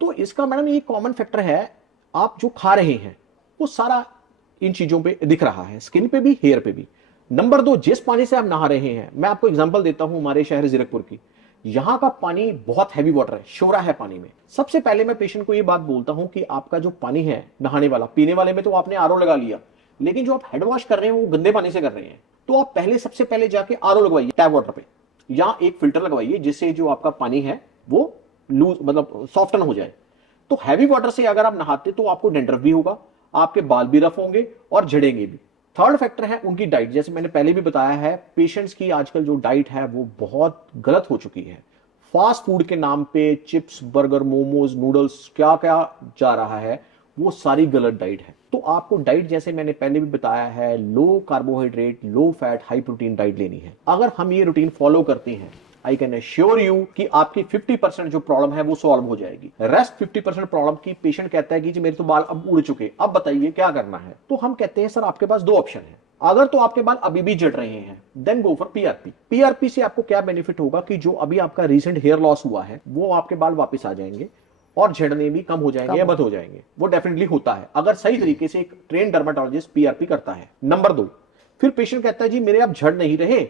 तो इसका मैडम ये कॉमन फैक्टर है, आप जो खा रहे हैं वो सारा इन चीजों पे दिख रहा है, स्किन पे भी, हेयर पे भी। नंबर 2, जिस पानी से आप नहा रहे हैं, मैं आपको एग्जांपल देता हूं हमारे शहर जीरकपुर की। यहां का पानी बहुत हैवी वाटर है, शोरा है पानी में। सबसे पहले मैं पेशेंट को ये बात बोलता हूं कि आपका जो पानी है नहाने वाला, पीने वाले में तो आपने आरओ लगा लिया, लेकिन जो आप हेड वॉश कर रहे हैं वो गंदे पानी से कर रहे हैं, तो आप पहले सबसे पहले जाके आरओ लगवाइए टैप वाटर पे, या एक फिल्टर लगवाइए जिससे जो आपका पानी है वो लूज, मतलब सॉफ्टन हो जाए। तो हैवी वाटर से अगर आप नहाते तो आपको डैंड्रफ भी होगा, आपके बाल भी रफ होंगे और झड़ेंगे भी। थर्ड फैक्टर है उनकी डाइट। जैसे मैंने पहले भी बताया है, पेशेंट्स की आजकल जो डाइट है वो बहुत गलत हो चुकी है। फास्ट फूड के नाम पे चिप्स, बर्गर, मोमोज, नूडल्स, क्या क्या जा रहा है, वो सारी गलत डाइट है। तो आपको डाइट, जैसे मैंने पहले भी बताया है, लो carbohydrate, low fat, high protein diet लेनी है। अगर हम ये रूटीन फॉलो करते हैं, आई कैन एश्योर यू कि आपकी 50% जो प्रॉब्लम है वो सॉल्व हो जाएगी। रेस्ट 50% प्रॉब्लम की पेशेंट कहता है कि जी मेरे तो बाल अब उड़ चुके, अब बताइए क्या करना है। तो हम कहते हैं सर आपके पास 2 ऑप्शन है। अगर तो आपके बाल अभी भी झड़ रहे हैं, then go for PRP. PRP से आपको क्या बेनिफिट होगा कि जो अभी आपका रीसेंट हेयर लॉस हुआ है वो आपके बाल वापस आ जाएंगे और झड़ने भी कम हो जाएंगे या बंद हो जाएंगे। वो डेफिनेटली होता है अगर सही तरीके से एक ट्रेन डर्मेटोलॉजिस्ट पीआरपी करता है। नंबर 2, फिर पेशेंट कहता है जी मेरे अब झड़ नहीं रहे,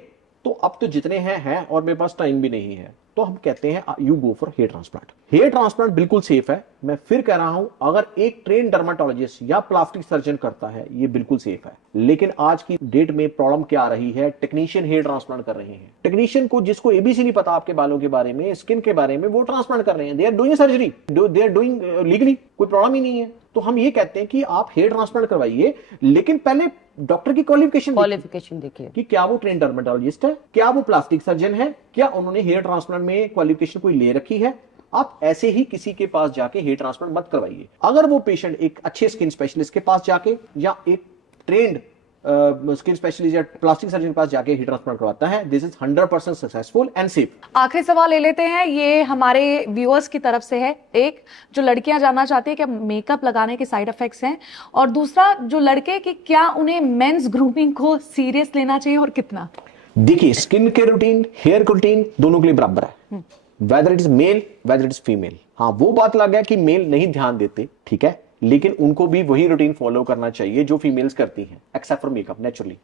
तो अब तो जितने हैं और मेरे पास टाइम भी नहीं है, तो हम कहते हैं you go for hair transplant. Hair transplant बिल्कुल सेफ है। मैं फिर कह रहा हूं, अगर एक ट्रेन डर्मेटोलॉजिस्ट या प्लास्टिक सर्जन करता है, ये बिल्कुल सेफ है। लेकिन आज की डेट में प्रॉब्लम क्या आ रही है, टेक्नीशियन हेयर ट्रांसप्लांट कर रहे हैं। टेक्नीशियन को जिसको एबीसी नहीं पता आपके बालों के बारे में, स्किन के बारे में, वो ट्रांसप्लांट कर रहे हैं। They are doing surgery, they are doing legally, कोई प्रॉब्लम ही नहीं है। तो हम ये कहते हैं कि आप हेयर ट्रांसप्लांट करवाइए, लेकिन पहले डॉक्टर की क्वालिफिकेशन देखिए कि क्या वो ट्रेन डर्मेटोलॉजिस्ट है, क्या वो प्लास्टिक सर्जन है, क्या उन्होंने हेयर ट्रांसप्लांट में क्वालिफिकेशन कोई ले रखी है। आप ऐसे ही किसी के पास जाके हेयर ट्रांसप्लांट मत करवाइए। अगर वो पेशेंट एक अच्छे स्किन स्पेशलिस्ट के पास जाके या एक ट्रेंड स्किन स्पेशलिस्ट या प्लास्टिक सर्जन के पास जाके हेयर ट्रांसप्लांट करवाता है, this is 100% successful and safe. आखिरी सवाल ले लेते हैं, ये हमारे व्यूअर्स की तरफ से है। एक, जो लड़कियां जानना चाहती है कि मेकअप लगाने के साइड इफेक्ट्स हैं, और दूसरा जो लड़के कि क्या उन्हें मेंस ग्रूमिंग को सीरियस लेना चाहिए और कितना। देखिए, स्किन के रूटीन, हेयर के रूटीन दोनों के लिए बराबर है, whether it is male whether it is female. हाँ, वो बात लग गया कि मेल नहीं ध्यान देते, ठीक है, लेकिन उनको भी वही रूटीन फॉलो करना चाहिए जो फीमेल्स करती हैं, एक्सेप्ट फॉर मेकअप नेचुरली।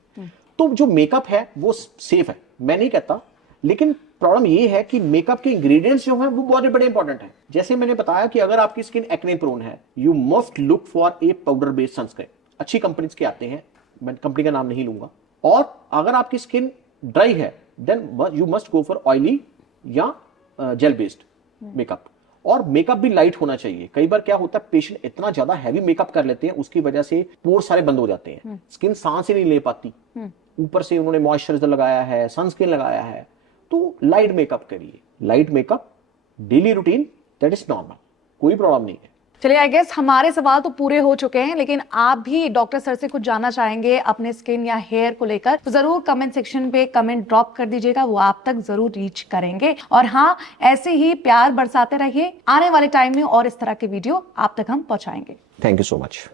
तो जो मेकअप है वो सेफ है, मैं नहीं कहता, लेकिन प्रॉब्लम ये है कि मेकअप के इंग्रेडिएंट्स जो हैं वो बहुत बड़े इंपॉर्टेंट हैं। जैसे मैंने बताया कि अगर आपकी स्किन एक्ने प्रोन है, you must look for a powder based sunscreen. अच्छी कंपनीज के आते हैं, मैं कंपनी का नाम नहीं लूंगा। और अगर आपकी स्किन ड्राई है, then you must go for oily या जेल बेस्ड मेकअप। और मेकअप भी लाइट होना चाहिए। कई बार क्या होता है, पेशेंट इतना ज्यादा हैवी मेकअप कर लेते हैं, उसकी वजह से पोर सारे बंद हो जाते हैं, स्किन सांस ही नहीं ले पाती, ऊपर से उन्होंने मॉइस्चराइजर लगाया है, सनस्क्रीन लगाया है, तो लाइट मेकअप करिए। Light makeup daily routine, that is normal, कोई प्रॉब्लम नहीं है। चलिए, आई गेस हमारे सवाल तो पूरे हो चुके हैं, लेकिन आप भी डॉक्टर सर से कुछ जानना चाहेंगे अपने स्किन या हेयर को लेकर, तो जरूर कमेंट सेक्शन पे कमेंट ड्रॉप कर दीजिएगा, वो आप तक जरूर रीच करेंगे। और हाँ, ऐसे ही प्यार बरसाते रहिए, आने वाले टाइम में और इस तरह के वीडियो आप तक हम पहुंचाएंगे। Thank you so much.